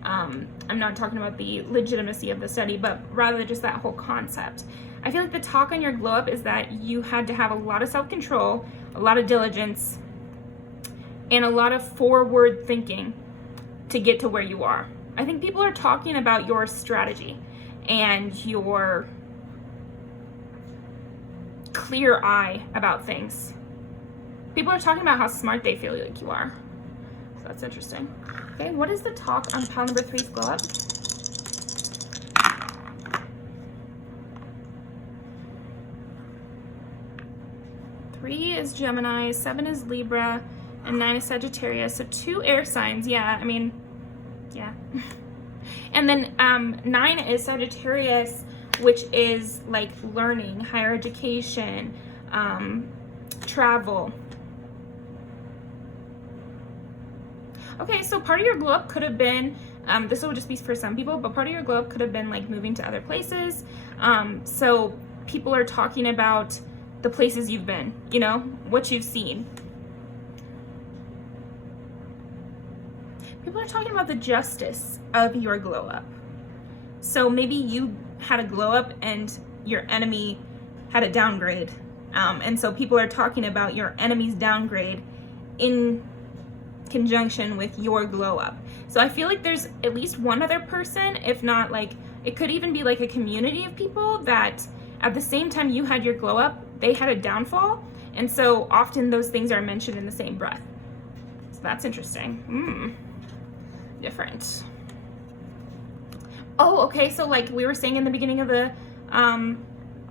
I'm not talking about the legitimacy of the study, but rather just that whole concept. I feel like the talk on your glow up is that you had to have a lot of self-control, a lot of diligence, and a lot of forward thinking to get to where you are. I think people are talking about your strategy and your clear eye about things. People are talking about how smart they feel like you are. So that's interesting. Okay, what is the talk on pile number 3's glow up? Three is Gemini, 7 is Libra, and 9 is Sagittarius. So 2 air signs. Yeah, I mean, yeah. And then 9 is Sagittarius, which is like learning, higher education, travel. Okay, so part of your glow up could have been, this will just be for some people, but part of your glow up could have been like moving to other places. So people are talking about the places you've been, you know, what you've seen. People are talking about the justice of your glow up. So maybe you had a glow up and your enemy had a downgrade. And so people are talking about your enemy's downgrade in conjunction with your glow up. So I feel like there's at least one other person, if not like, it could even be like a community of people that at the same time you had your glow up, they had a downfall. And so often those things are mentioned in the same breath. So that's interesting. Different. Oh, okay. So like we were saying in the beginning of the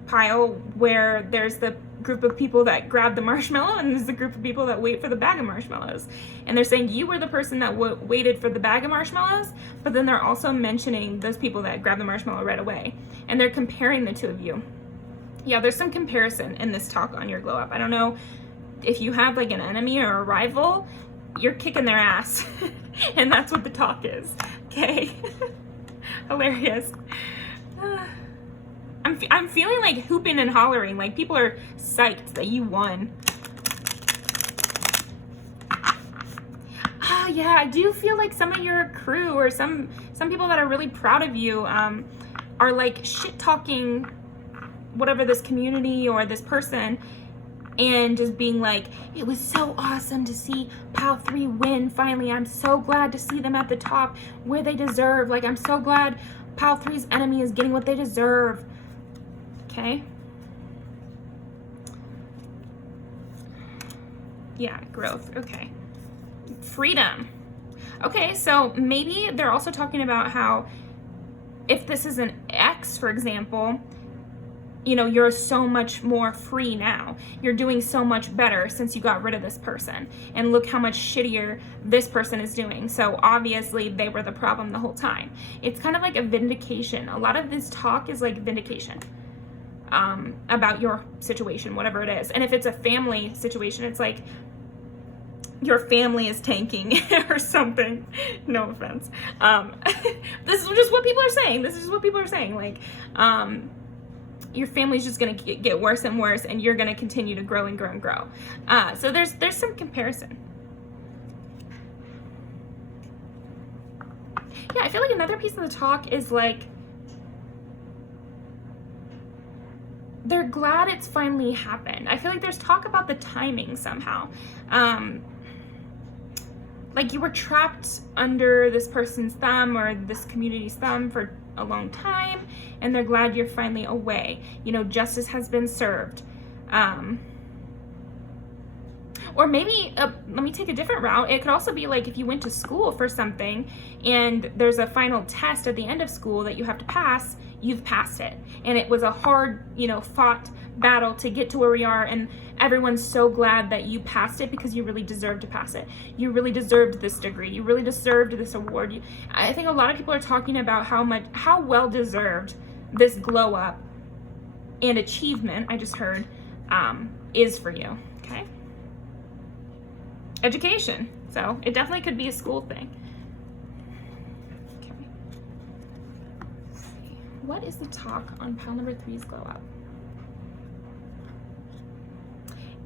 pile, where there's the group of people that grab the marshmallow and there's the group of people that wait for the bag of marshmallows. And they're saying you were the person that waited for the bag of marshmallows, but then they're also mentioning those people that grab the marshmallow right away. And they're comparing the two of you. Yeah, there's some comparison in this talk on your glow up. I don't know if you have like an enemy or a rival, you're kicking their ass. And that's what the talk is. Okay. Hilarious. I'm feeling like hooping and hollering, like people are psyched that you won. Yeah, I do feel like some of your crew or some people that are really proud of you are like shit talking whatever this community or this person, and just being like, it was so awesome to see Pal 3 win finally. I'm so glad to see them at the top where they deserve. Like, I'm so glad Pal 3's enemy is getting what they deserve. Okay. Yeah, growth. Okay. Freedom. Okay, so maybe they're also talking about how if this is an ex, for example, you know, you're so much more free now. You're doing so much better since you got rid of this person. And look how much shittier this person is doing. So obviously they were the problem the whole time. It's kind of like a vindication. A lot of this talk is like vindication about your situation, whatever it is. And if it's a family situation, it's like your family is tanking or something. No offense. This is just what people are saying. This is just what people are saying. Like, your family's just going to get worse and worse, and you're going to continue to grow and grow and grow. So there's some comparison. Yeah, I feel like another piece of the talk is like, they're glad it's finally happened. I feel like there's talk about the timing somehow. Like you were trapped under this person's thumb or this community's thumb for a long time, and they're glad you're finally away. You know, justice has been served. Or maybe, let me take a different route. It could also be like if you went to school for something and there's a final test at the end of school that you have to pass, you've passed it. And it was a hard, you know, fought battle to get to where we are, and everyone's so glad that you passed it because you really deserved to pass it. You really deserved this degree. You really deserved this award. I think a lot of people are talking about how well deserved this glow up and achievement, I just heard, is for you. Okay. Education. So it definitely could be a school thing. Okay. Let's see. What is the talk on pile number 3's glow up?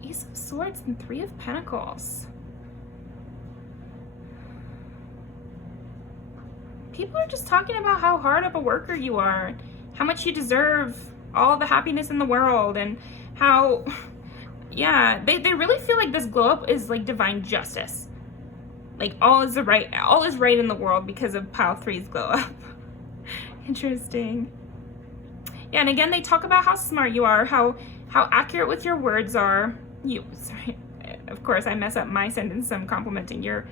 Ace of Swords and 3 of Pentacles. People are just talking about how hard of a worker you are, how much you deserve all the happiness in the world, and how, yeah, they really feel like this glow up is like divine justice. Like all is right in the world because of pile 3's glow up. Interesting. Yeah, and again, they talk about how smart you are, how how accurate with your words are. Sorry, of course I mess up my sentence, so I'm complimenting your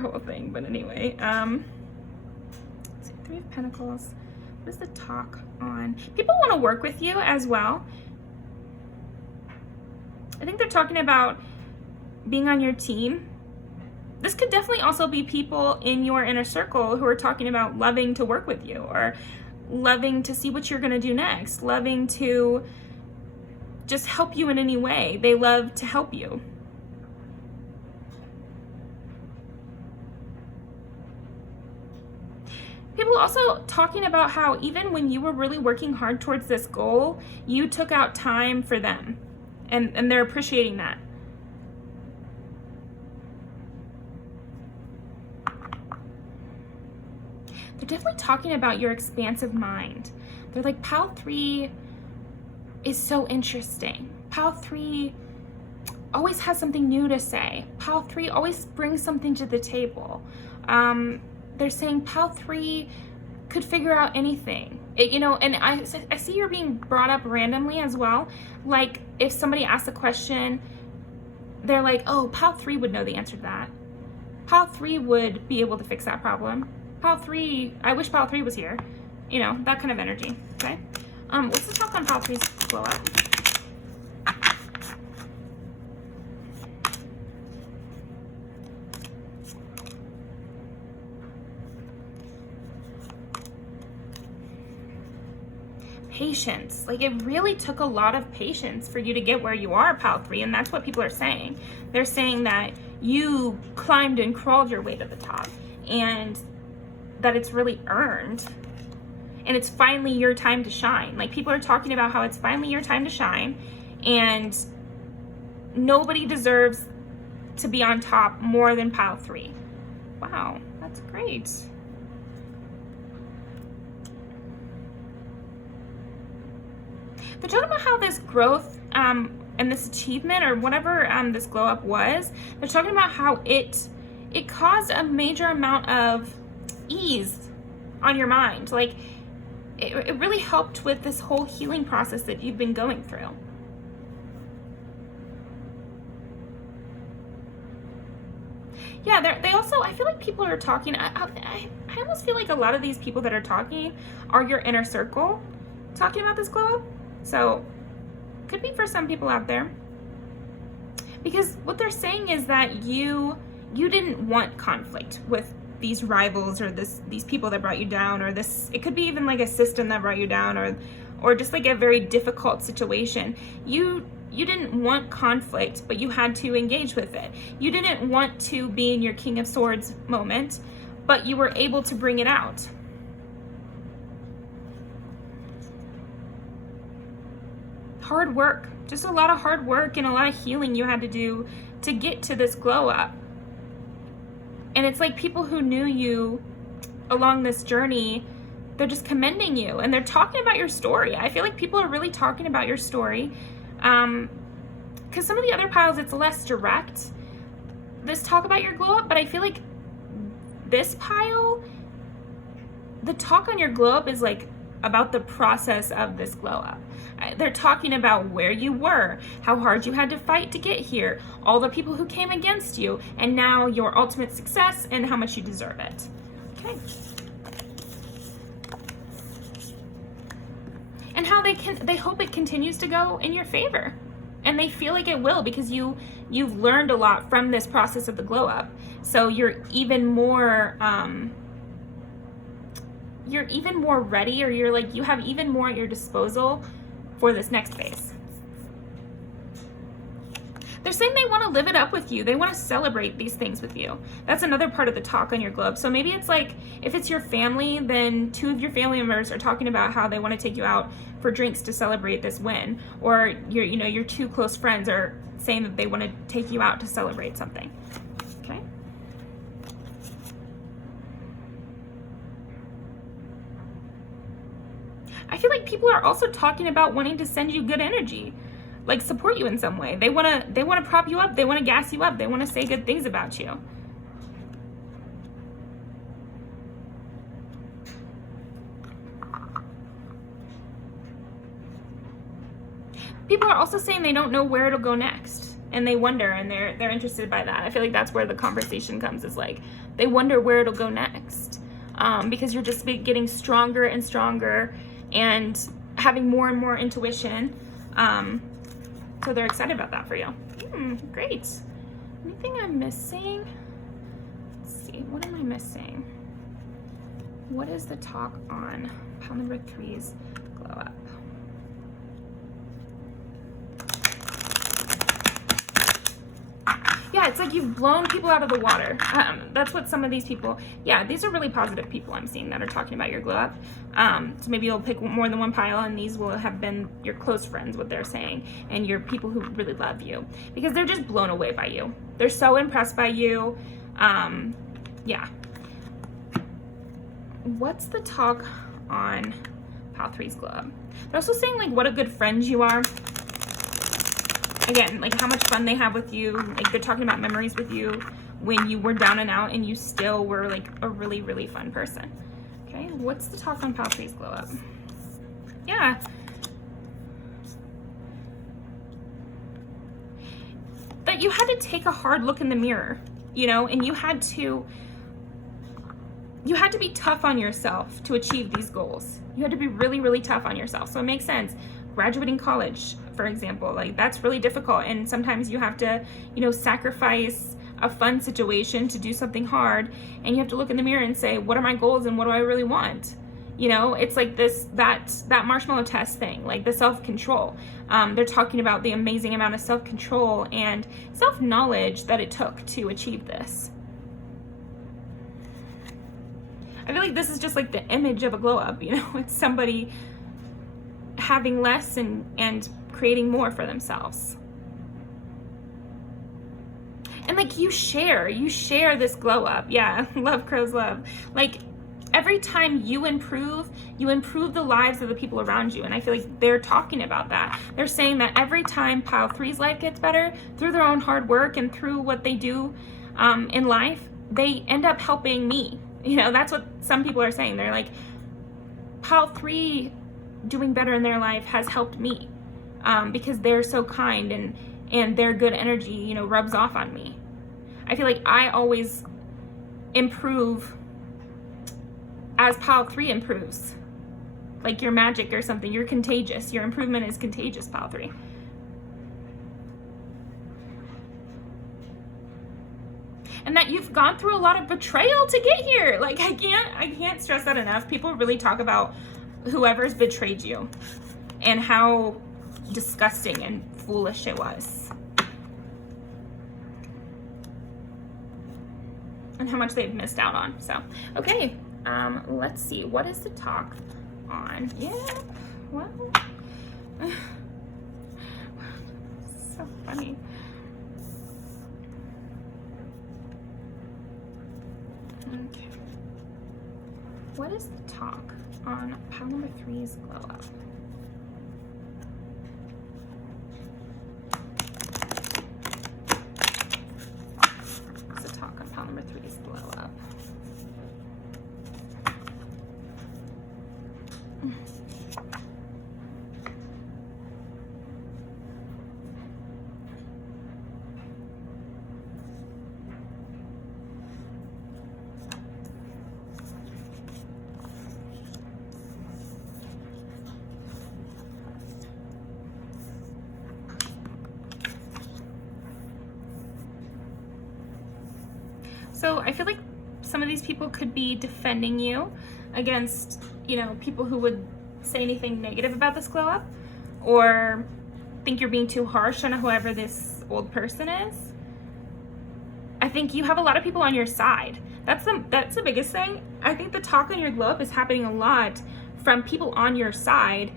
whole thing, but anyway. Three of Pentacles. What is the talk on? People want to work with you as well. I think they're talking about being on your team. This could definitely also be people in your inner circle who are talking about loving to work with you, or loving to see what you're going to do next, loving to just help you in any way. They love to help you. People also talking about how even when you were really working hard towards this goal, you took out time for them, and they're appreciating that. They're definitely talking about your expansive mind. They're like, Pile 3 is so interesting. Pile 3 always has something new to say. Pile 3 always brings something to the table. They're saying Pile 3 could figure out anything. And I see you're being brought up randomly as well. Like, if somebody asks a question, they're like, oh, Pile 3 would know the answer to that. Pile 3 would be able to fix that problem. Pile 3, I wish Pile 3 was here. That kind of energy, okay? What's the talk on Pile 3's glow up? Patience. Like, it really took a lot of patience for you to get where you are, Pile 3, and that's what people are saying. They're saying that you climbed and crawled your way to the top, and that it's really earned, and it's finally your time to shine. Like, people are talking about how it's finally your time to shine, and nobody deserves to be on top more than Pile 3. Wow, that's great. They're talking about how this growth and this achievement, or whatever this glow up was, they're talking about how it caused a major amount of ease on your mind. Like, it really helped with this whole healing process that you've been going through. Yeah, they also, I feel like people are talking, I almost feel like a lot of these people that are talking are your inner circle talking about this glow up. So, could be for some people out there. Because what they're saying is that you didn't want conflict with these rivals, or these people that brought you down, or this, it could be even like a system that brought you down, or just like a very difficult situation. You didn't want conflict, but you had to engage with it. You didn't want to be in your King of Swords moment, but you were able to bring it out. Hard work, just a lot of hard work and a lot of healing you had to do to get to this glow up. And it's like people who knew you along this journey, they're just commending you, and they're talking about your story. I feel like people are really talking about your story. Because some of the other piles, it's less direct, this talk about your glow up, but I feel like this pile, the talk on your glow up is like about the process of this glow up. They're talking about where you were, how hard you had to fight to get here, all the people who came against you, and now your ultimate success and how much you deserve it. Okay. And how they hope it continues to go in your favor. And they feel like it will, because you've learned a lot from this process of the glow up. So you're even more ready, or you have even more at your disposal for this next phase. They're saying they want to live it up with you. They want to celebrate these things with you. That's another part of the talk on your globe. So maybe it's like, if it's your family, then 2 of your family members are talking about how they want to take you out for drinks to celebrate this win. Or your 2 close friends are saying that they want to take you out to celebrate something. Okay? I feel like people are also talking about wanting to send you good energy. Like, support you in some way. They want to prop you up. They want to gas you up. They want to say good things about you. People are also saying they don't know where it'll go next, and they wonder, and they're interested by that. I feel like that's where the conversation comes, is like they wonder where it'll go next, because you're just getting stronger and stronger and having more and more intuition. So they're excited about that for you. Great. Anything I'm missing? Let's see. What am I missing? What is the talk on pile number 3's glow up? Yeah, it's like you've blown people out of the water. That's what some of these people, yeah, these are really positive people I'm seeing that are talking about your glow up. So maybe you'll pick more than one pile, and these will have been your close friends, what they're saying, and your people who really love you, because they're just blown away by you. They're so impressed by you. Yeah. What's the talk on pile 3's glow up? They're also saying like what a good friend you are. Again, like how much fun they have with you. Like they're talking about memories with you when you were down and out and you still were like a really, really fun person. Okay, what's the talk on pile 3's glow up? Yeah. That you had to take a hard look in the mirror, you know, and you had to be tough on yourself to achieve these goals. You had to be really, really tough on yourself. So it makes sense. Graduating college, for example, like that's really difficult, and sometimes you have to, you know, sacrifice a fun situation to do something hard, and you have to look in the mirror and say, what are my goals and what do I really want? You know, it's like that marshmallow test thing, like the self-control. They're talking about the amazing amount of self-control and self-knowledge that it took to achieve this. I feel like this is just like the image of a glow up, you know, it's somebody having less and creating more for themselves. And like you share this glow up. Yeah, love crows love. Like every time you improve the lives of the people around you. And I feel like they're talking about that. They're saying that every time pile 3's life gets better through their own hard work and through what they do in life, they end up helping me. You know, that's what some people are saying. They're like, pile 3 doing better in their life has helped me, because they're so kind and their good energy, you know, rubs off on me. I feel like I always improve as pile 3 improves. Like you're magic or something. You're contagious. Your improvement is contagious, pile 3. And that you've gone through a lot of betrayal to get here. Like I can't stress that enough. People really talk about whoever's betrayed you and how disgusting and foolish it was. And how much they've missed out on. So, okay, let's see. What is the talk on? Yeah, well, so funny. Okay. What is the talk on pile number 3's glow up? What's the talk on pile number 3's glow up? So I feel like some of these people could be defending you against, you know, people who would say anything negative about this glow up, or think you're being too harsh on whoever this old person is. I think you have a lot of people on your side. That's the biggest thing. I think the talk on your glow up is happening a lot from people on your side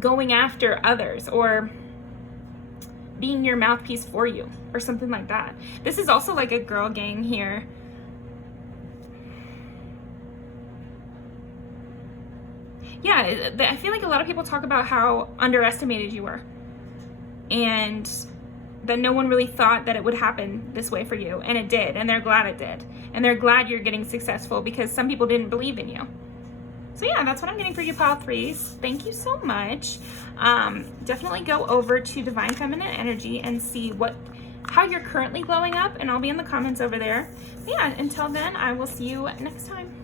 going after others or being your mouthpiece for you or something like that. This is also like a girl gang here. Yeah, I feel like a lot of people talk about how underestimated you were and that no one really thought that it would happen this way for you, and it did, and they're glad it did, and they're glad you're getting successful because some people didn't believe in you. So yeah, that's what I'm getting for you, pile threes. Thank you so much. Definitely go over to Divine Feminine Energy and see how you're currently glowing up, and I'll be in the comments over there. But yeah, until then, I will see you next time.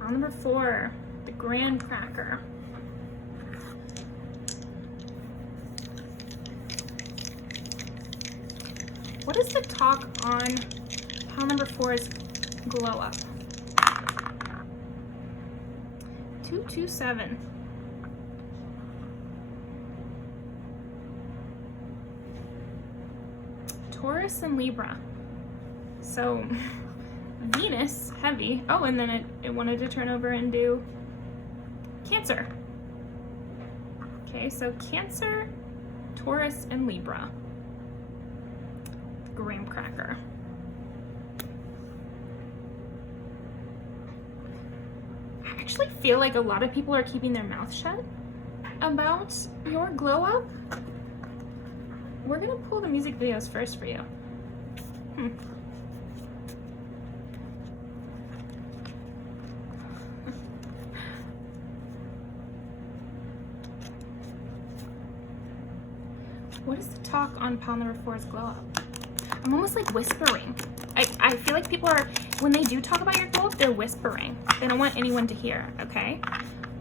Pile number 4, the Graham Cracker. What is the talk on pile number 4's glow up? 227. Taurus and Libra. So Venus, heavy. Oh, and then it wanted to turn over and do Cancer. Okay, so Cancer, Taurus, and Libra. Graham Cracker. I actually feel like a lot of people are keeping their mouth shut about your glow up. We're gonna pull the music videos first for you. What is the talk on pile number 4's glow up? I'm almost like whispering. I feel like people are, when they do talk about your glow up, they're whispering. They don't want anyone to hear, okay?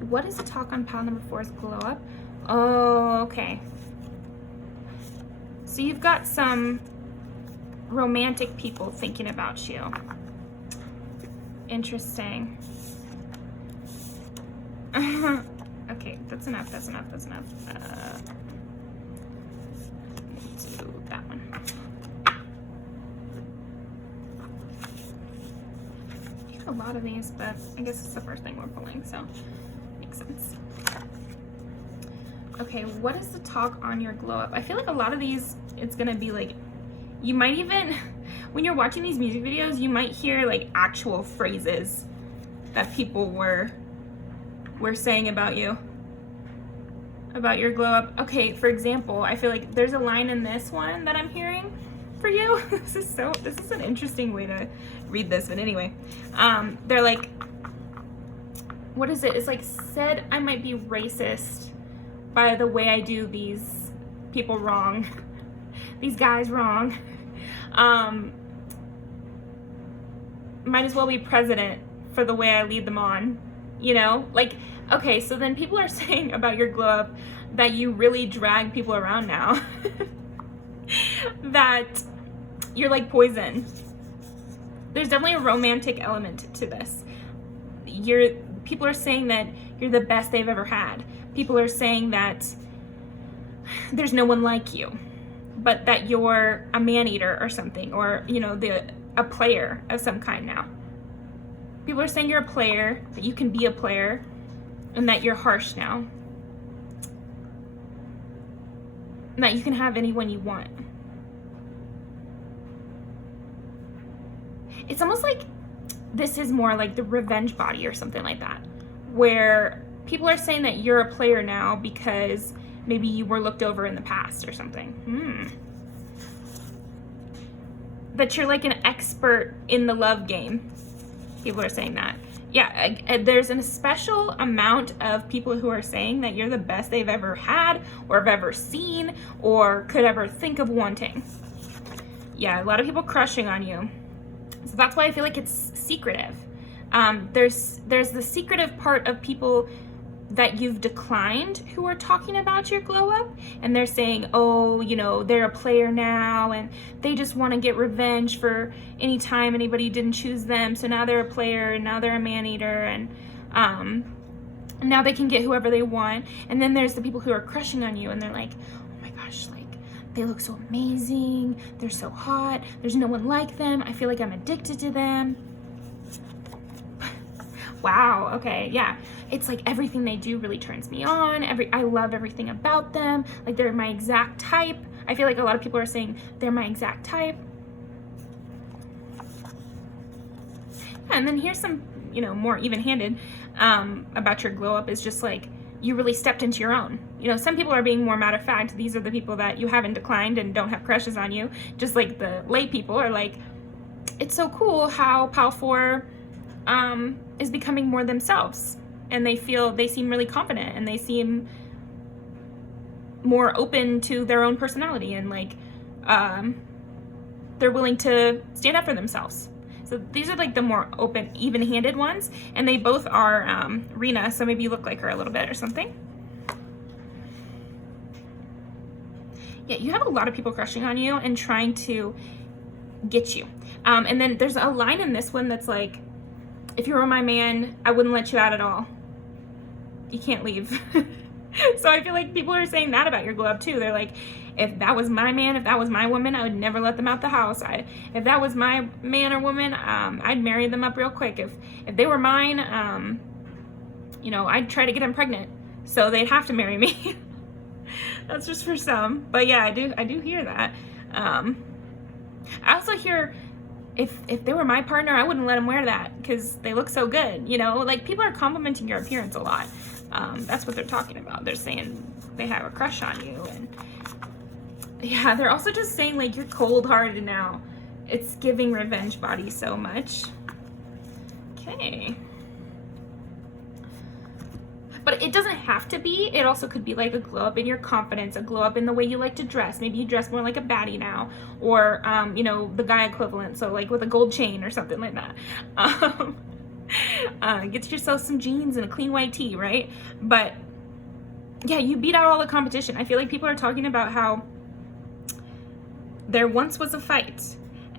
What is the talk on pile number 4's glow up? Oh, okay. So you've got some romantic people thinking about you. Interesting. Okay, that's enough, that's enough, that's enough. Do that one. You have a lot of these, but I guess it's the first thing we're pulling, so makes sense. Okay, what is the talk on your glow up? I feel like a lot of these, it's gonna be like, you might even, when you're watching these music videos, you might hear like actual phrases that people were saying about you, about your glow up. Okay, for example, I feel like there's a line in this one that I'm hearing for you. This is an interesting way to read this, but anyway, they're like, what is it? It's like, said I might be racist by the way I do these people wrong, these guys wrong. Might as well be president for the way I lead them on, you know? Like, okay, so then people are saying about your glow up that you really drag people around now. That you're like poison. There's definitely a romantic element to this. People are saying that you're the best they've ever had. People are saying that there's no one like you, but that you're a man-eater or something, or, you know, a player of some kind now. People are saying you're a player, that you can be a player, and that you're harsh now. And that you can have anyone you want. It's almost like this is more like the revenge body or something like that, where people are saying that you're a player now because maybe you were looked over in the past or something. That you're like an expert in the love game. People are saying that. Yeah, there's a special amount of people who are saying that you're the best they've ever had or have ever seen or could ever think of wanting. Yeah, a lot of people crushing on you. So that's why I feel like it's secretive. There's the secretive part of people that you've declined who are talking about your glow up, and they're saying, oh, you know, they're a player now and they just want to get revenge for any time anybody didn't choose them, so now they're a player and now they're a man-eater, and now they can get whoever they want. And then there's the people who are crushing on you and they're like, oh my gosh, like, they look so amazing, they're so hot, there's no one like them, I feel like I'm addicted to them. Wow, okay, yeah. It's like everything they do really turns me on. I love everything about them. Like, they're my exact type. I feel like a lot of people are saying they're my exact type. and then here's some, you know, more even-handed about your glow up is just like, you really stepped into your own. You know, some people are being more matter of fact. These are the people that you haven't declined and don't have crushes on you. Just like the lay people are like, it's so cool how Pal 4 is becoming more themselves. And they seem really confident, and they seem more open to their own personality, and like they're willing to stand up for themselves. So these are like the more open, even-handed ones, and they both are Rena, so maybe you look like her a little bit or something. Yeah, you have a lot of people crushing on you and trying to get you. And then there's a line in this one that's like, if you were my man, I wouldn't let you out at all. You can't leave. So I feel like people are saying that about your glow up too. They're like, if that was my man, if that was my woman, I would never let them out the house. If that was my man or woman, I'd marry them up real quick. If they were mine, you know, I'd try to get them pregnant, so they'd have to marry me. That's just for some, but yeah, I do hear that. I also hear, if they were my partner, I wouldn't let them wear that because they look so good. You know, like people are complimenting your appearance a lot. That's what they're talking about. They're saying they have a crush on you, and yeah, they're also just saying like you're cold-hearted now. It's giving revenge body so much. Okay. But it doesn't have to be. It also could be like a glow up in your confidence, a glow up in the way you like to dress. Maybe you dress more like a baddie now, or you know, the guy equivalent, so like with a gold chain or something like that. Get yourself some jeans and a clean white tee, right? But yeah, you beat out all the competition. I feel like people are talking about how there once was a fight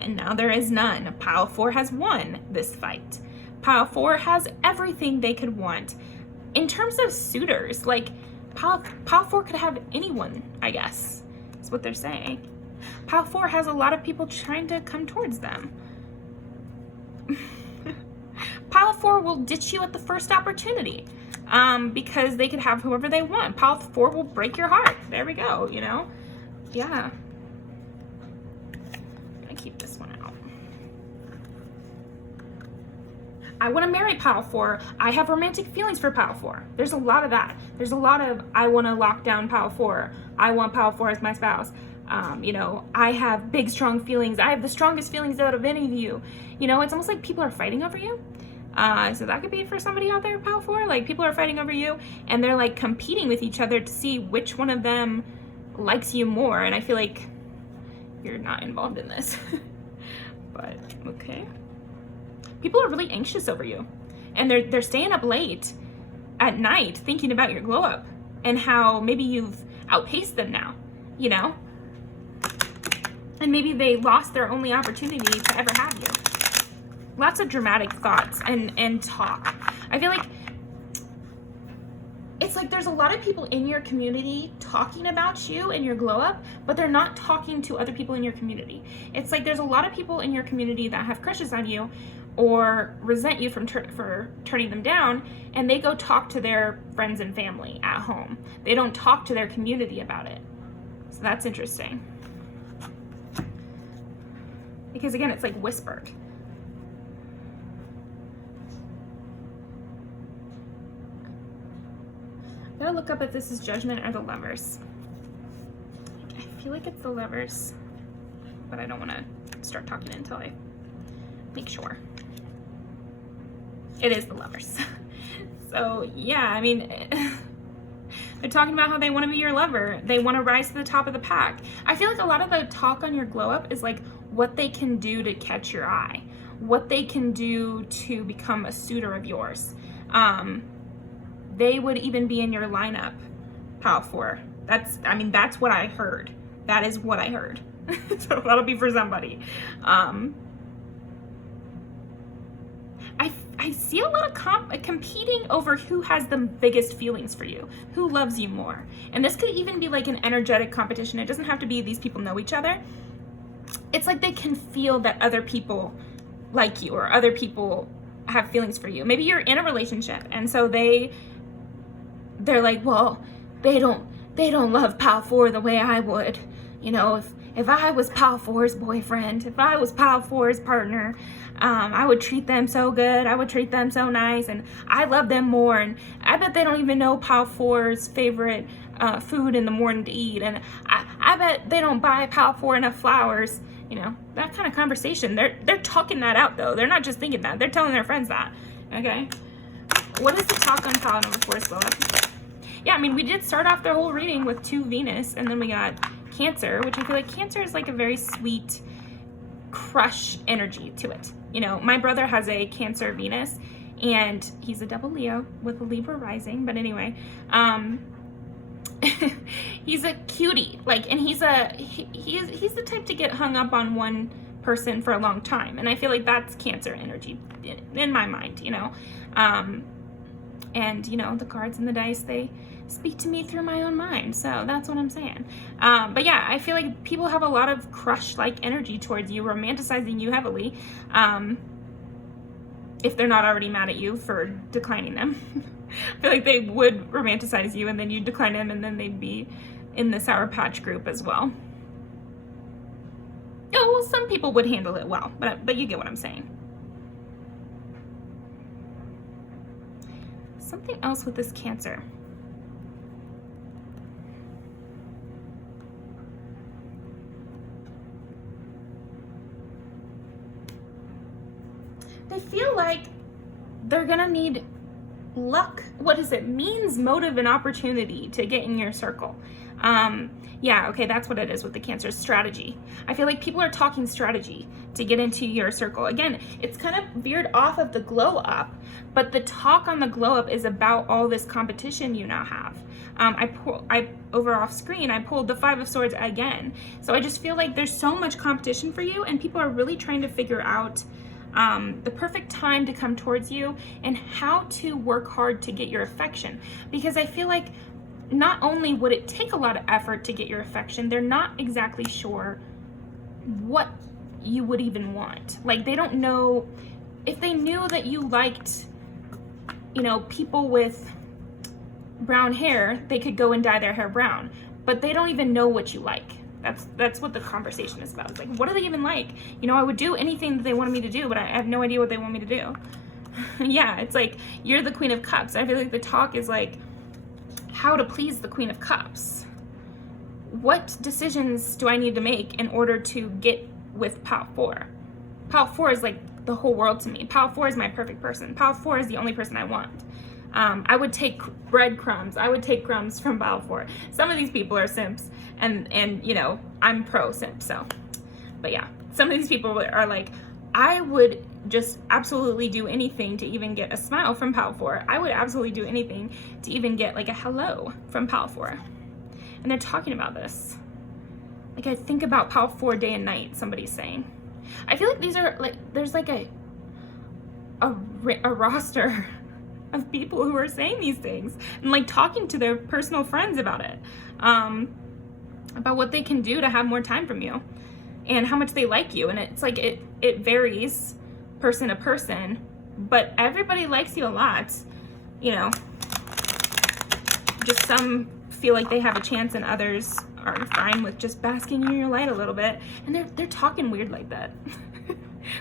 and now there is none. Pile 4 has won this fight. Pile 4 has everything they could want. In terms of suitors, like Pile 4 could have anyone, I guess, is what they're saying. Pile 4 has a lot of people trying to come towards them. Pile 4 will ditch you at the first opportunity because they could have whoever they want. Pile 4 will break your heart. There we go, you know? Yeah. I'm gonna keep this one out. I want to marry Pile 4. I have romantic feelings for Pile 4. There's a lot of that. There's a lot of, I want to lock down Pile 4. I want Pile 4 as my spouse. You know, I have big, strong feelings. I have the strongest feelings out of any of you. You know, it's almost like people are fighting over you. So that could be for somebody out there, Pile 4. Like, people are fighting over you, and they're, like, competing with each other to see which one of them likes you more. And I feel like you're not involved in this. But, okay. People are really anxious over you. And they're staying up late at night thinking about your glow up and how maybe you've outpaced them now, you know? And maybe they lost their only opportunity to ever have you. Lots of dramatic thoughts and talk. I feel like it's like there's a lot of people in your community talking about you and your glow up, but they're not talking to other people in your community. It's like there's a lot of people in your community that have crushes on you or resent you for turning them down, and they go talk to their friends and family at home. They don't talk to their community about it. So that's interesting. Because again, it's like whispered. I'm gonna look up if this is Judgment or the Lovers. I feel like it's the Lovers, but I don't want to start talking until I make sure. It is the Lovers. So yeah, I mean, they're talking about how they want to be your lover. They want to rise to the top of the pack. I feel like a lot of the talk on your glow up is like what they can do to catch your eye, what they can do to become a suitor of yours. They would even be in your lineup, Pile 4. That's what I heard. That is what I heard. So that'll be for somebody. I see a lot of competing over who has the biggest feelings for you, who loves you more. And this could even be like an energetic competition. It doesn't have to be these people know each other. It's like they can feel that other people like you or other people have feelings for you. Maybe you're in a relationship and so they're like, well, they don't love Pile 4 the way I would. You know, if I was Pile 4's boyfriend, if I was Pile 4's partner, I would treat them so good. I would treat them so nice, and I love them more. And I bet they don't even know Pal 4's favorite food in the morning to eat. And I bet they don't buy Pal 4 enough flowers. You know, that kind of conversation. They're talking that out, though. They're not just thinking that. They're telling their friends that. Okay? What is the talk on Pal number 4's glow up? Yeah, I mean, we did start off the whole reading with 2 Venus, and then we got Cancer, which I feel like Cancer is like a very sweet crush energy to it. You know, my brother has a Cancer Venus, and he's a double Leo with a Libra rising, but anyway, he's a cutie, like, and he's the type to get hung up on one person for a long time, and I feel like that's Cancer energy in my mind, you know. And you know, the cards and the dice, they speak to me through my own mind, so that's what I'm saying. But yeah, I feel like people have a lot of crush-like energy towards you, romanticizing you heavily, if they're not already mad at you for declining them. I feel like they would romanticize you, and then you decline them, and then they'd be in the Sour Patch group as well. Oh, well, some people would handle it well, but you get what I'm saying. Something else with this Cancer. They feel like they're gonna need luck. What is it? Means, motive, and opportunity to get in your circle. Yeah, okay, that's what it is with the Cancer. Strategy. I feel like people are talking strategy to get into your circle. Again, it's kind of veered off of the glow up, but the talk on the glow up is about all this competition you now have. Over off screen, I pulled the 5 of Swords again. So I just feel like there's so much competition for you, and people are really trying to figure out the perfect time to come towards you and how to work hard to get your affection. Because I feel like not only would it take a lot of effort to get your affection, they're not exactly sure what you would even want. Like, they don't know. If they knew that you liked, you know, people with brown hair, they could go and dye their hair brown, but they don't even know what you like. That's what the conversation is about. It's like, what do they even like? You know, I would do anything that they wanted me to do, but I have no idea what they want me to do. Yeah, it's like, you're the Queen of Cups. I feel like the talk is like, how to please the Queen of Cups. What decisions do I need to make in order to get with Pal 4? Pal 4 is like the whole world to me. Pal 4 is my perfect person. Pal 4 is the only person I want. I would take breadcrumbs. I would take crumbs from Pal 4. Some of these people are simps, and you know, I'm pro simp, so. But yeah, some of these people are like, I would just absolutely do anything to even get a smile from Pal 4. I would absolutely do anything to even get like a hello from Pal 4. And they're talking about this. Like, I think about Pal 4 day and night, somebody's saying. I feel like these are like, there's like a roster of people who are saying these things and like talking to their personal friends about it, about what they can do to have more time from you and how much they like you. And it's like, it varies person to person, but everybody likes you a lot, you know. Just some feel like they have a chance, and others are fine with just basking in your light a little bit. And they're talking weird like that.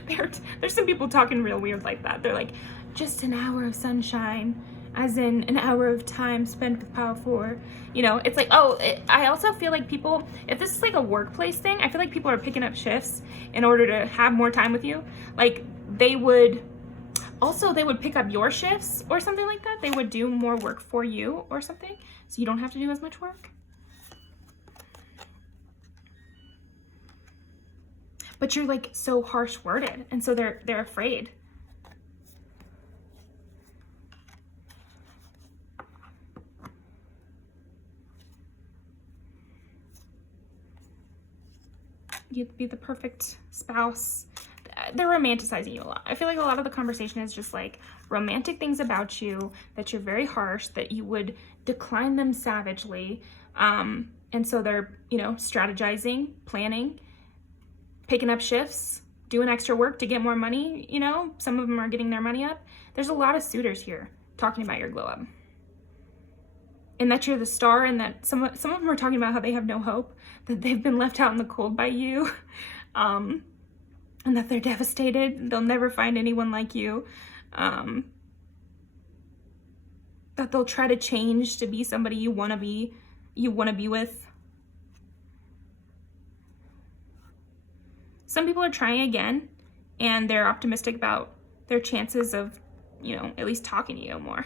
There's some people talking real weird like that. They're like, just an hour of sunshine, as in an hour of time spent with Pal 4. You know, it's like, I also feel like people, if this is like a workplace thing, I feel like people are picking up shifts in order to have more time with you. Like, they would pick up your shifts or something like that. They would do more work for you or something, so you don't have to do as much work. But you're like so harsh worded, and so they're afraid. You'd be the perfect spouse. They're romanticizing you a lot. I feel like a lot of the conversation is just like romantic things about you, that you're very harsh, that you would decline them savagely. And so they're, you know, strategizing, planning, picking up shifts, doing extra work to get more money. You know, some of them are getting their money up. There's a lot of suitors here talking about your glow up. And that you're the star, and that some of them are talking about how they have no hope, that they've been left out in the cold by you. and that they're devastated. They'll never find anyone like you. That they'll try to change to be somebody you want to be with. Some people are trying again, and they're optimistic about their chances of, you know, at least talking to you more.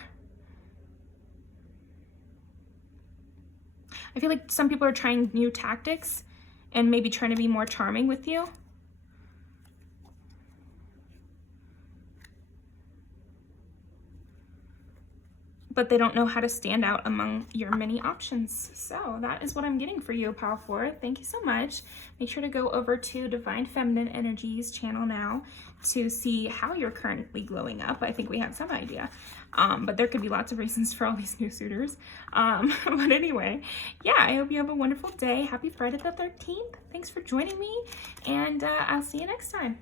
I feel like some people are trying new tactics and maybe trying to be more charming with you. But they don't know how to stand out among your many options. So that is what I'm getting for you, Pile 4. Thank you so much. Make sure to go over to Divine Feminine Energies channel now to see how you're currently glowing up. I think we have some idea. But there could be lots of reasons for all these new suitors. But anyway, yeah, I hope you have a wonderful day. Happy Friday the 13th. Thanks for joining me, and I'll see you next time.